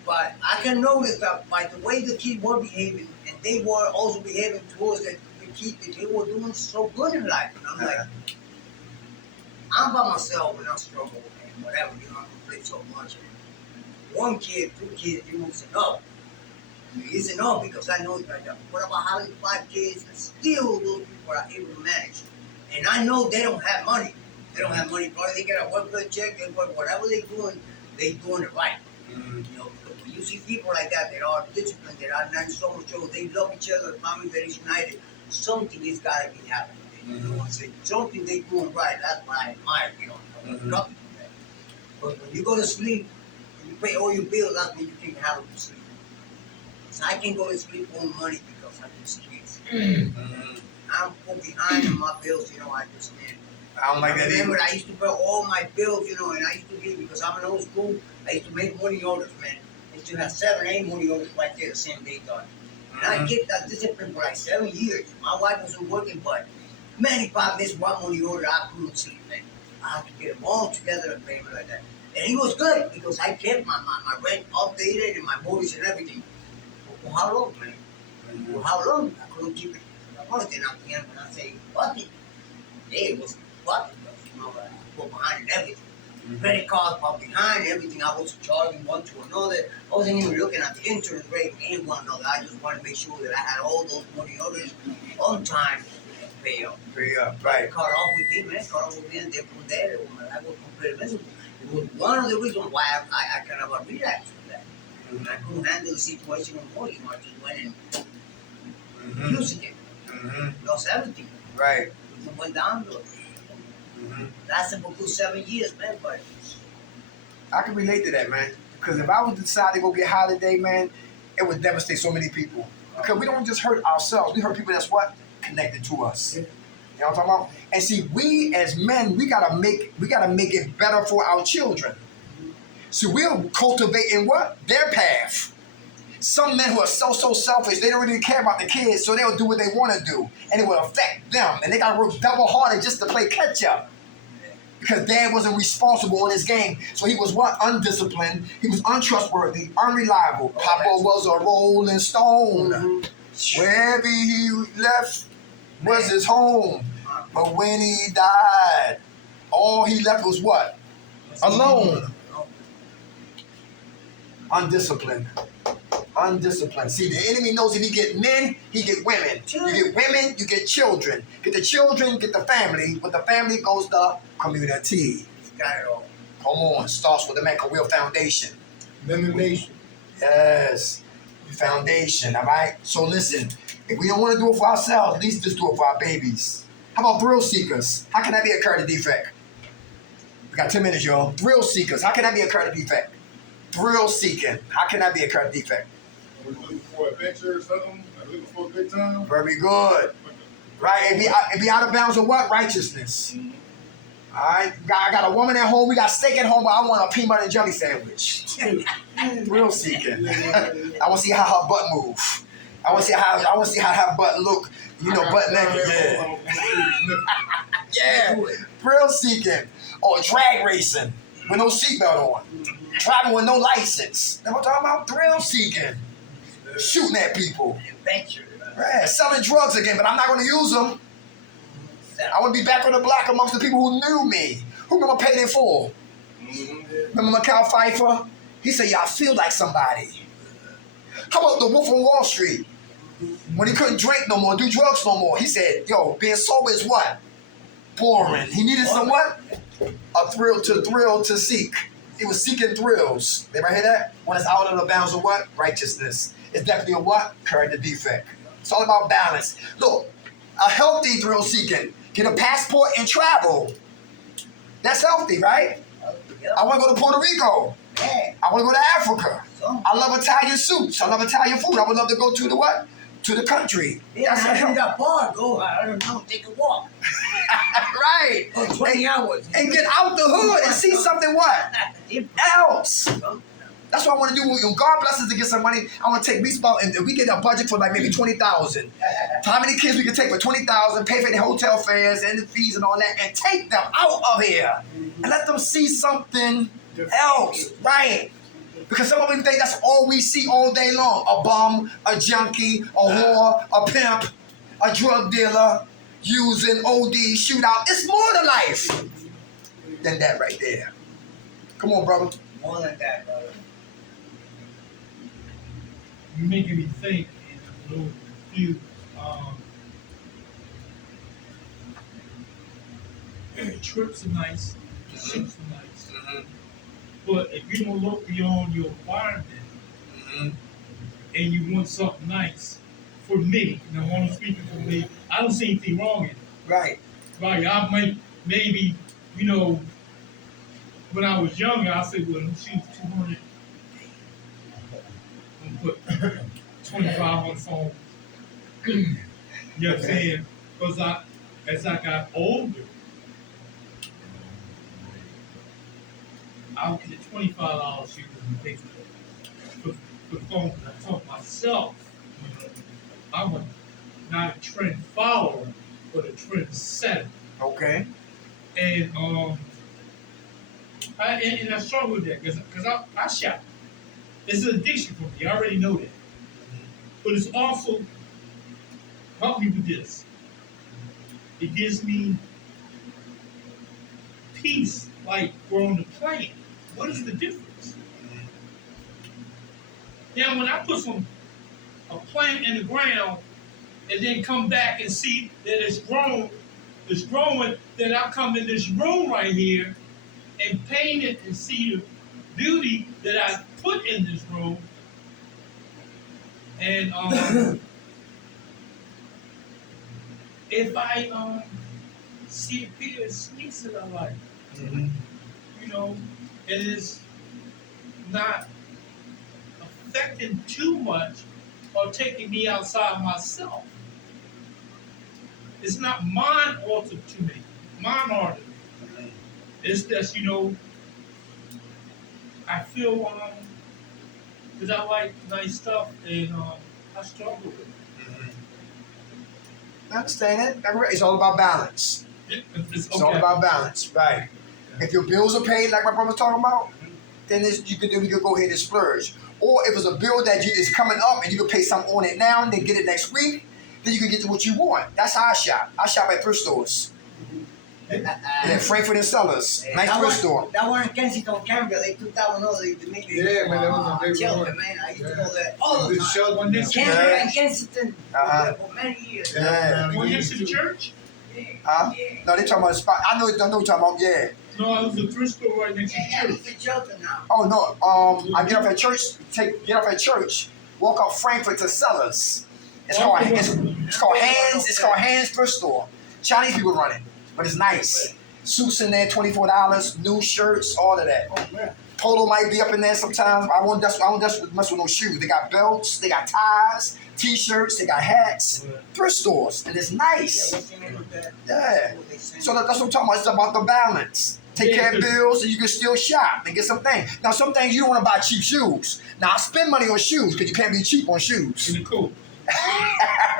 But I can notice that by the way the kids were behaving, and they were also behaving towards the kids that they were doing so good in life. And I'm like, I'm by myself and I struggle and whatever, I complain so much. One kid, 2 kids, it was enough. It's enough because I know that what about having 5 kids and still those people are able to manage. And I know they don't have money. They don't have money, probably they get a work check, they work, whatever they're doing it right. Mm-hmm. Because when you see people like that are disciplined, that are not so much, they love each other, family that is united, something is gotta be happening. Something they doing right, that's what I admire, Mm-hmm. nothing from that. But when you go to sleep, and you pay all your bills, that's when you can have to sleep. So I can go to sleep on money because I can sleep. Mm-hmm. I'm behind on my bills, I just can't. I don't like that remember either. I used to pay all my bills, and I used to be, because I'm in old school, I used to make money orders, man. I used to have 7, 8 money orders right there the same day done. And I get that discipline for like 7 years. My wife wasn't working, but man, if I missed one money order, I couldn't sleep, man. I had to get them all together and pay me like that. And it was good because I kept my rent updated and my mortgage and everything. For how long, man? For how long? I couldn't keep it. I wanted to knock me in when I say, fuck it. Yeah, it was fuck it. I go behind and everything. Credit cards were behind everything. I was charging one to another. I wasn't even looking at the interest rate of any one another. I just wanted to make sure that I had all those money orders on time and pay up. Pay up, right. Cut off with me, man. Cut off with me, and then from there, I was completely miserable. It was one of the reasons why I kind of relapsed with that. I couldn't handle the situation anymore. I just went and using it. Lost everything. Right. It went down to it. Lasted for good 7 years, man, but I can relate to that, man. Because if I was to decide to go get high today, man, it would devastate so many people. Because we don't just hurt ourselves, we hurt people that's what? Connected to us. You know what I'm talking about? And see, we as men, we gotta make it better for our children. See, we're cultivating what? Their path. Some men who are so selfish, they don't really care about the kids, so they'll do what they want to do. And it will affect them. And they gotta work double harder just to play catch up. because dad wasn't responsible in his game. So he was what? Undisciplined. He was untrustworthy, unreliable. Papa was a rolling stone. Mm-hmm. Wherever he left was his home. But when he died, all he left was what? Alone. Undisciplined. Undisciplined. See, the enemy knows if he get men, he get women. You get women, you get children. Get the children, get the family. With the family goes the community. Got it all. Come on, starts with the man career foundation. Lemon Nation. Yes. Foundation, all right? So listen, if we don't want to do it for ourselves, at least just do it for our babies. How about thrill seekers? How can that be a character defect? We got 10 minutes, y'all. Thrill seekers. How can that be a character defect? Thrill seeking. How can that be a character defect? We're looking for adventure or something. Looking for a good time. Very good. Right? It be out of bounds of what? Righteousness. All right? I got a woman at home. We got steak at home, but I want a peanut butter and jelly sandwich. Thrill seeking. I want to see how her butt move. I want to see how her butt look. You know, butt naked. Yeah. Yeah. Thrill seeking. Or drag racing with no seatbelt on. Driving with no license. Then we're talking about thrill seeking. Shooting at people. Adventure. Right. Selling drugs again, but I'm not going to use them. I want to be back on the block amongst the people who knew me. Who remember Paid in Full? Remember Mikhail Pfeiffer? He said, yeah, I feel like somebody. How about the Wolf on Wall Street? When he couldn't drink no more, do drugs no more. He said, yo, being sober is what? Boring. He needed some what? A thrill to seek. He was seeking thrills. Anybody hear that? When it's out of the bounds of what? Righteousness. It's definitely a what? Character defect. It's all about balance. Look, a healthy thrill seeking. Get a passport and travel. That's healthy, right? I want to go to Puerto Rico. Yeah. I want to go to Africa. I love Italian suits. I love Italian food. I would love to go to the what? To the country. Yeah, That's I a need that bar. Go, I don't know, take a walk. right. For 20 hours. And get out the hood and see something what? Else. That's what I want to do. When God bless us to get some money, I want to take least about, and we get a budget for like maybe 20,000. How many kids we can take for 20,000, pay for the hotel fares and the fees and all that, and take them out of here and let them see something else, right? Because some of them think that's all we see all day long. A bum, a junkie, a whore, a pimp, a drug dealer, using OD, shootout. It's more to life than that right there. Come on, brother. More than that, brother. You're making me think in a little few. Trips are nice, ships are nice, but if you don't look beyond your environment and you want something nice, for me, and I'm only speaking for me, I don't see anything wrong in it. Right. Right, I might, maybe, you know, when I was younger, I said, well, she was 200. I'm gonna put 25 on the phone. You know what I'm saying? Because as I got older, I would get a $25 shoe and pay for the phone because I taught myself, you know, I'm not a trend follower, but a trend setter. Okay. And I struggle with that because I shop. It's an addiction for me. I already know that. But it's also helped me with this. It gives me peace, like growing a plant. What is the difference? Now, when I put a plant in the ground and then come back and see that it's growing, then I'll come in this room right here and paint it and see the beauty that I put in this room. And if I see a pair of sneaks that I like, you know, and it's not affecting too much or taking me outside myself. It's not mind altered to me, mind altered. It's just, you know, I feel because I like nice stuff and I struggle with it. I understand it. It's all about balance. It's It's all about balance, right? If your bills are paid, like my brother's talking about, then we could go ahead and splurge. Or if it's a bill that is coming up and you can pay something on it now and then get it next week, then you can get to what you want. That's how I shop. I shop at thrift stores. Yeah, Frankfurt and Sellers. Nice thrift store. That one in Kensington, Canberra, they took that one over. They made it. Yeah, man, that was my favorite Chelsea, one. man. I used to Yeah. go there all the This time. show one next to Canberra Yeah. and Kensington for many years. Yeah. One next to the church? Huh? Yeah. No, they talking about a spot. I know what you're talking about. Yeah. No, it was a thrift store right next to Yeah, the it's church. a Chelsea now. Oh no. I get off at church. Get off at church. Walk up Frankfurt to Sellers. It's called Hands Thrift Store. Chinese people run it, but it's nice. Suits in there, $24. New shirts, all of that. Oh man. Polo might be up in there sometimes. I won't mess with no shoes. They got belts, they got ties, t-shirts, they got hats. Thrift stores, and it's Yeah, nice. what's the name of that? Yeah. What they send So you? that's what I'm talking about. It's about the balance. Take Yeah, care of because- bills so you can still shop and get some things. Now, some things you don't want to buy cheap shoes. Now, I spend money on shoes because you can't be cheap on shoes. In the cool.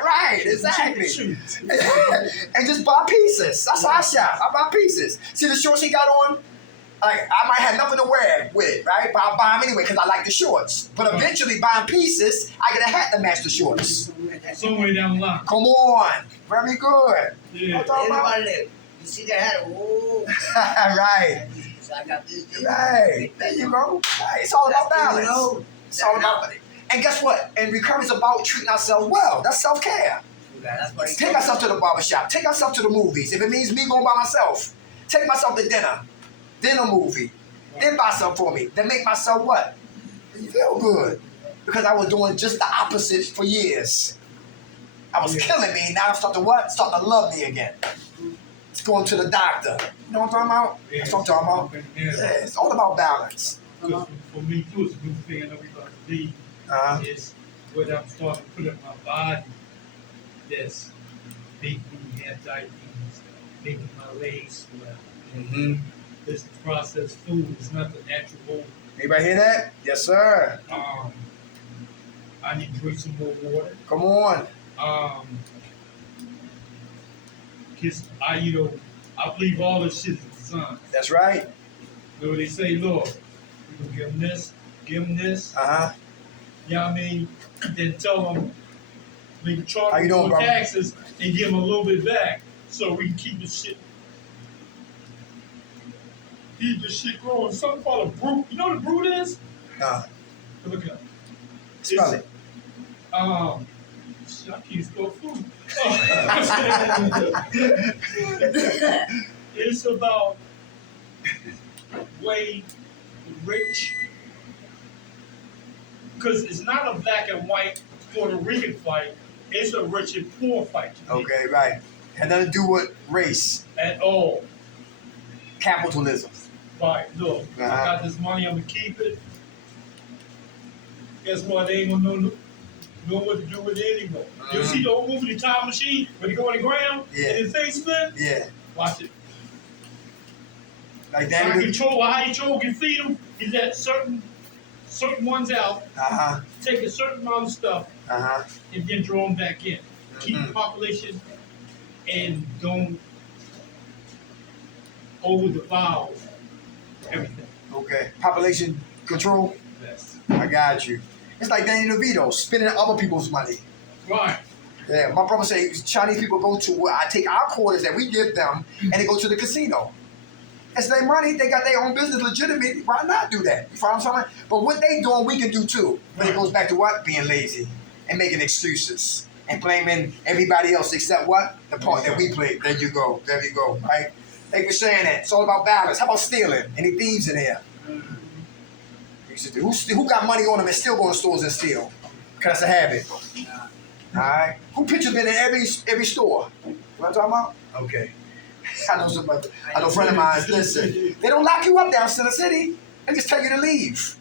Right, exactly. Shoot. And just buy pieces. That's how I shop. I buy pieces. See the shorts he got on? Like, I might have nothing to wear with it, right? But I'll buy them anyway because I like the shorts. But eventually, buying pieces, I get a hat to match the shorts. Somewhere down the line. Come on. Very good. Yeah. I'm talking about. Everybody live. You see that hat? Oh. Right. I got this. Right. There you go. Right. It's all about balance. It's all about it. And guess what? And recovery is about treating ourselves well. That's self-care. That's what Take ourselves to the barbershop. Take ourselves to the movies. If it means me going by myself, take myself to dinner. Dinner movie. Then buy something for me. Then make myself what? Feel good. Because I was doing just the opposite for years. I was killing me. Now I'm starting to what? Starting to love me again. It's going to the doctor. You know what I'm talking about? That's what I'm talking about. Yeah, it's all about balance. Because for me, too, it's a new thing I know we about to be. Is what I'm starting to put in my body that's making me have diabetes, making my legs swell. Mm-hmm. This processed food is not the natural. Anybody hear that? Yes, sir. I need to drink some more water. Come on. Cause I believe all this shit is designed. That's right. So they say, Lord, we gonna give them this. Uh-huh. You know what I mean? Then tell them we can charge How you them doing, more brother? taxes and give them a little bit back so we can keep the shit. Keep the shit growing. Something called a brute. You know what a brute is? Look it up. Spell it. Shit, I can't spell food. It's about way rich. Because it's not a black and white Puerto Rican fight. It's a rich and poor fight. to me. Okay, right. Had nothing to do with race. At all. Capitalism. Right, look, I got this money, I'm gonna keep it. Guess what? They ain't gonna know what to do with it anymore. You see the old movie, The Time Machine, when they go on the ground Yeah. and his face spin? Yeah. Watch it. Like How that. you can feed them is that certain ones out, Uh-huh. take a certain amount of stuff, Uh-huh. and then draw them back in. Keep Mhm. the population and don't overdevour everything. Okay. Population control. Yes. I got you. It's like Danny DeVito spending other people's money. Right. Yeah, my brother say Chinese people go to where I take our quarters that we give them and they go to the casino. It's their money, they got their own business legitimate. Why not do that? You follow what I'm saying? But what they doing, we can do too. But it goes back to what? Being lazy and making excuses and blaming everybody else except what? The part that we play. There you go. There you go. Right? Thank you for saying that. It's all about balance. How about stealing? Any thieves in here? Who got money on them and still go to stores and steal? Because that's a habit. Alright? Who pictures been in every store? What I'm talking about? Okay. I know somebody, I know a friend of mine, listen, they don't lock you up down Center City. They just tell you to leave.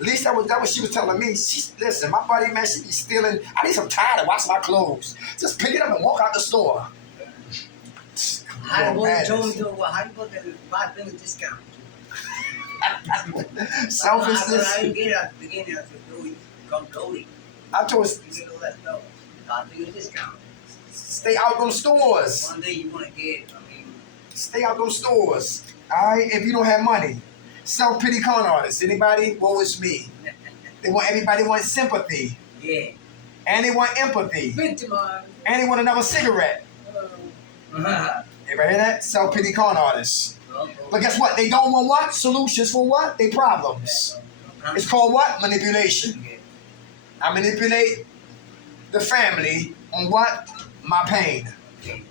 At least that was what she was telling me. Listen, my buddy, man, she be stealing. I need some time to wash my clothes. Just pick it up and walk out the store. How do you Madness. go to the 5% discount? Selfishness. I didn't get it at the beginning. I said, "No, you come loading. I told her, You get all that stuff. 5% discount. stay out those stores. One day you want to get, I mean, Stay out those stores. Alright, if you don't have money. Self-pity con artists. Anybody? Woe is me. Everybody wants sympathy. Yeah. And they want empathy. Victimized. And they want another cigarette. Everybody hear that? Self-pity con artists. But guess what? They don't want what? Solutions for what? They problems. It's called what? Manipulation. I manipulate the family on what? My pain.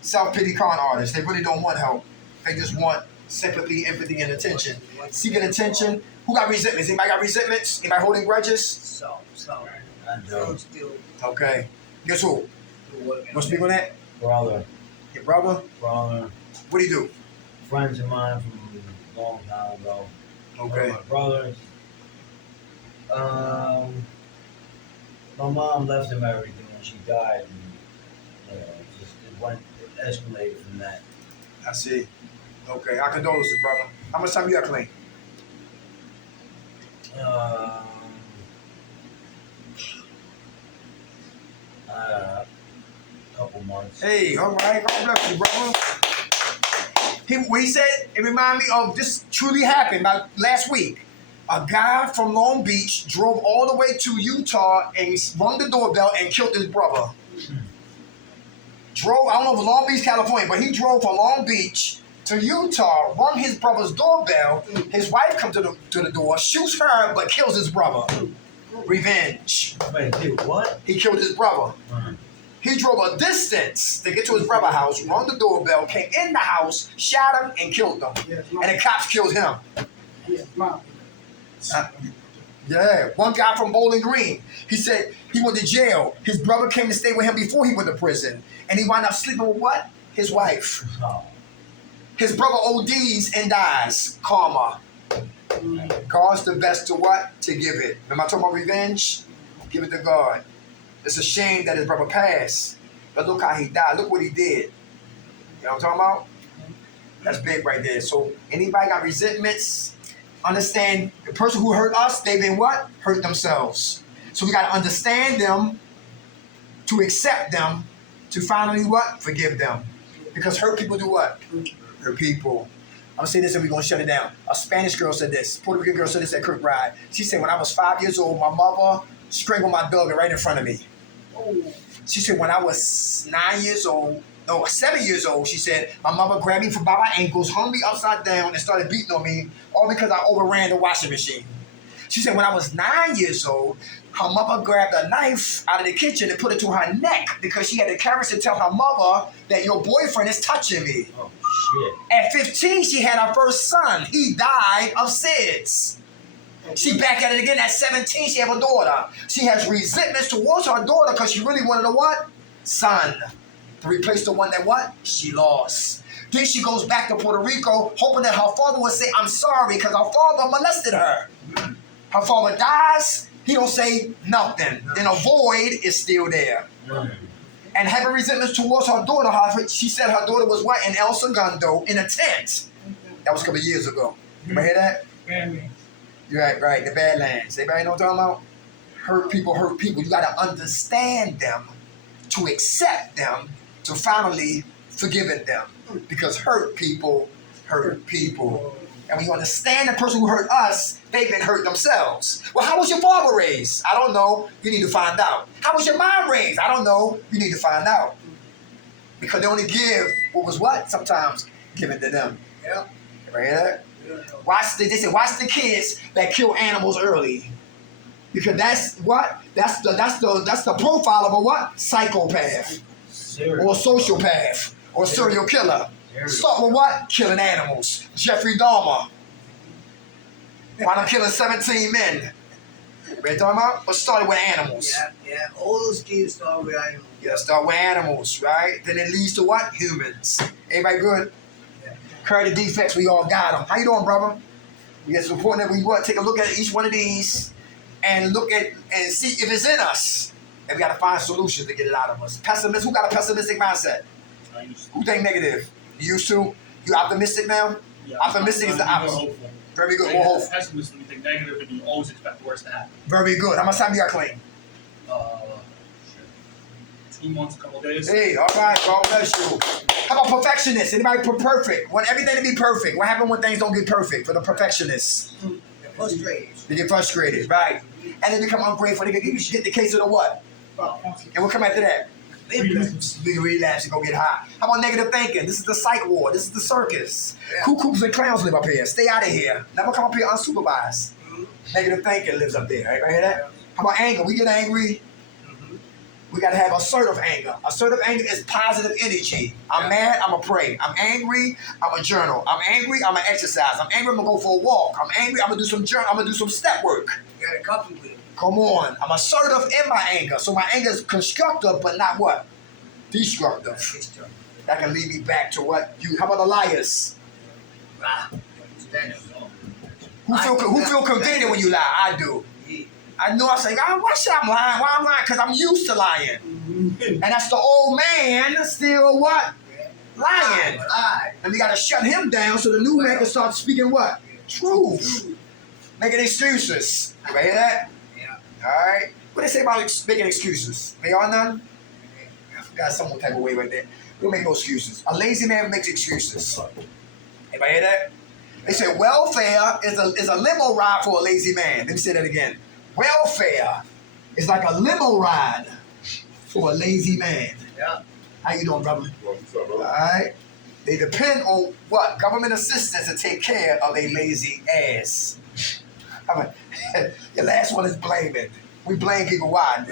Self-pity con artists. They really don't want help. They just want sympathy, empathy, and attention. Seeking attention. Who got resentments? Anybody got resentments? Anybody holding grudges? So. I do. Still Okay. Guess who? Want to speak on that? Brother. Your brother? Brother. What do you do? Friends of mine from a long time ago. Okay. My brothers. My mom left him everything when she died. And, it escalated from that. I see. Okay. Our condolences, brother. How much time you got clean? Couple months. Hey, all right. God bless you, brother. What he said, it reminded me of this truly happened about last week. A guy from Long Beach drove all the way to Utah and rung the doorbell and killed his brother. Drove, I don't know if it was Long Beach, California, but he drove from Long Beach to Utah, rung his brother's doorbell. His wife comes to the door, shoots her, but kills his brother. Revenge. Wait, dude, what? He killed his brother. He drove a distance to get to his brother's house, rung the doorbell, came in the house, shot him, and killed him. And the cops killed him. Yeah, one guy from Bowling Green. He said he went to jail. His brother came to stay with him before he went to prison. And he wound up sleeping with what? His wife. Oh. His brother ODs and dies. Karma. God's the best to what? To give it. Remember I talking about revenge? Give it to God. It's a shame that his brother passed. But look how he died. Look what he did. You know what I'm talking about? That's big right there. So anybody got resentments? Understand the person who hurt us, they've been what? Hurt themselves. So we got to understand them, to accept them, to finally what? Forgive them. Because hurt people do what? Hurt people. I'm going to say this and we're going to shut it down. A Spanish girl said this. Puerto Rican girl said this at Kirk Ride. She said, when I was 5 years old, my mother strangled my dog right in front of me. She said, when I was 7 years old, she said, my mother grabbed me from by my ankles, hung me upside down, and started beating on me, all because I overran the washing machine. She said, when I was 9 years old, her mother grabbed a knife out of the kitchen and put it to her neck because she had the courage to tell her mother that your boyfriend is touching me. Oh, shit. At 15, she had her first son. He died of SIDS. She back at it again. At 17, she have a daughter. She has resentments towards her daughter because she really wanted a what? Son. To replace the one that what? She lost. Then she goes back to Puerto Rico hoping that her father would say, I'm sorry, because her father molested her. Her father dies, he don't say nothing. Then a void is still there. And having resentments towards her daughter, she said her daughter was what? In El Segundo, in a tent. That was a couple of years ago. You hear that? You're right, the Badlands. Everybody know what I'm talking about? Hurt people. You got to understand them, to accept them, to finally forgiving them. Because hurt people hurt people. And when you understand the person who hurt us, they've been hurt themselves. Well, how was your father raised? I don't know. You need to find out. How was your mom raised? I don't know. You need to find out. Because they only give what was what? Sometimes given to them. Yeah. You ever hear that? They say watch the kids that kill animals early. Because that's what? That's the profile of a what? Psychopath. Or sociopath. Or serial killer. Start with what? Killing animals. Jeffrey Dahmer. Wound up killing 17 men. You ready to talk about? But started with animals. Yeah. All those kids start with animals. Yeah, start with animals, right? Then it leads to what? Humans. Everybody good? Yeah. Character defects, we all got them. How you doing, brother? It's important that we what? Take a look at each one of these and look at and see if it's in us. And we got to find solutions to get it out of us. Pessimist, who got a pessimistic mindset? Who think negative? You used to? You optimistic now? Yeah, Optimistic is the more opposite. hopeful. Very good, more hopeful. Pessimist when you think negative and you always expect the worst to happen. Very good. How much time you got clean? Uh, 2 months, a couple days. Hey, all right, God bless you. How about perfectionists? Anybody perfect? Want everything to be perfect. What happens when things don't get perfect for the perfectionists? They're frustrated. They get frustrated, right? And they become ungrateful. They get the case of the what? And what come after that? Big relapse and go get high. How about negative thinking? This is the psych ward. This is the circus. Yeah. Cuckoos and clowns live up here. Stay out of here. Never come up here unsupervised. Negative thinking lives up there. Right? Hear that? How about anger? We get angry. We got to have assertive anger. Assertive anger is positive energy. I'm mad, I'm going to pray. I'm angry, I'm going to journal. I'm angry, I'm going to exercise. I'm angry, I'm going to go for a walk. I'm angry, I'm going to do some journal. I'm going to do some step work. You gotta copy with it. Come on. I'm assertive in my anger. So my anger is constructive, but not what? Destructive. That can lead me back to what you. How about the liars? Who feel convicted when you lie? I do. I know I say, God, why should I lie? Why I'm lying? Because I'm used to lying. And that's the old man still what? Lying. And we got to shut him down so the new man can start speaking what? Truth. Making excuses. You hear that? Yeah. All right. What they say about making excuses? They are none? I forgot some type of way right there. We don't make no excuses. A lazy man makes excuses. Anybody hear that? They say welfare is a limo ride for a lazy man. Let me say that again. Welfare is like a limo ride for a lazy man. Yeah. How you doing, brother? All right. They depend on what? Government assistance to take care of a lazy ass. I mean, the last one is blaming. We blame people. Why?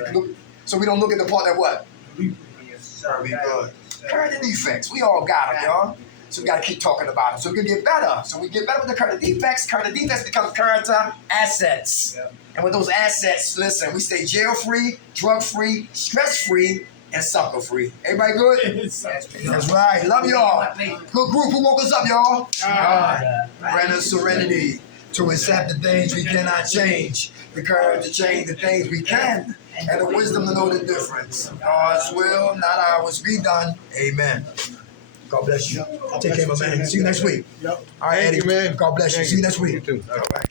So we don't look at the part that what? Yes, sir. Very good. Current defects. We all got them, y'all. So we got to keep talking about them. So we can get better. So we get better with the current defects. Current defects become character assets. Yep. And with those assets, listen, we stay jail-free, drug-free, stress-free, and sucker-free. Everybody good? That's right. Love y'all. Good group. Who woke us up, y'all? God. Grant us serenity to accept the things we cannot change, the courage to change the things we can, and the wisdom to know the difference. God's will, not ours, be done. Amen. God bless you. Take care, my man. See you next week. Yep. All right, Eddie. Thank you, man. God bless you. Thank See you you. next week. You too. All right.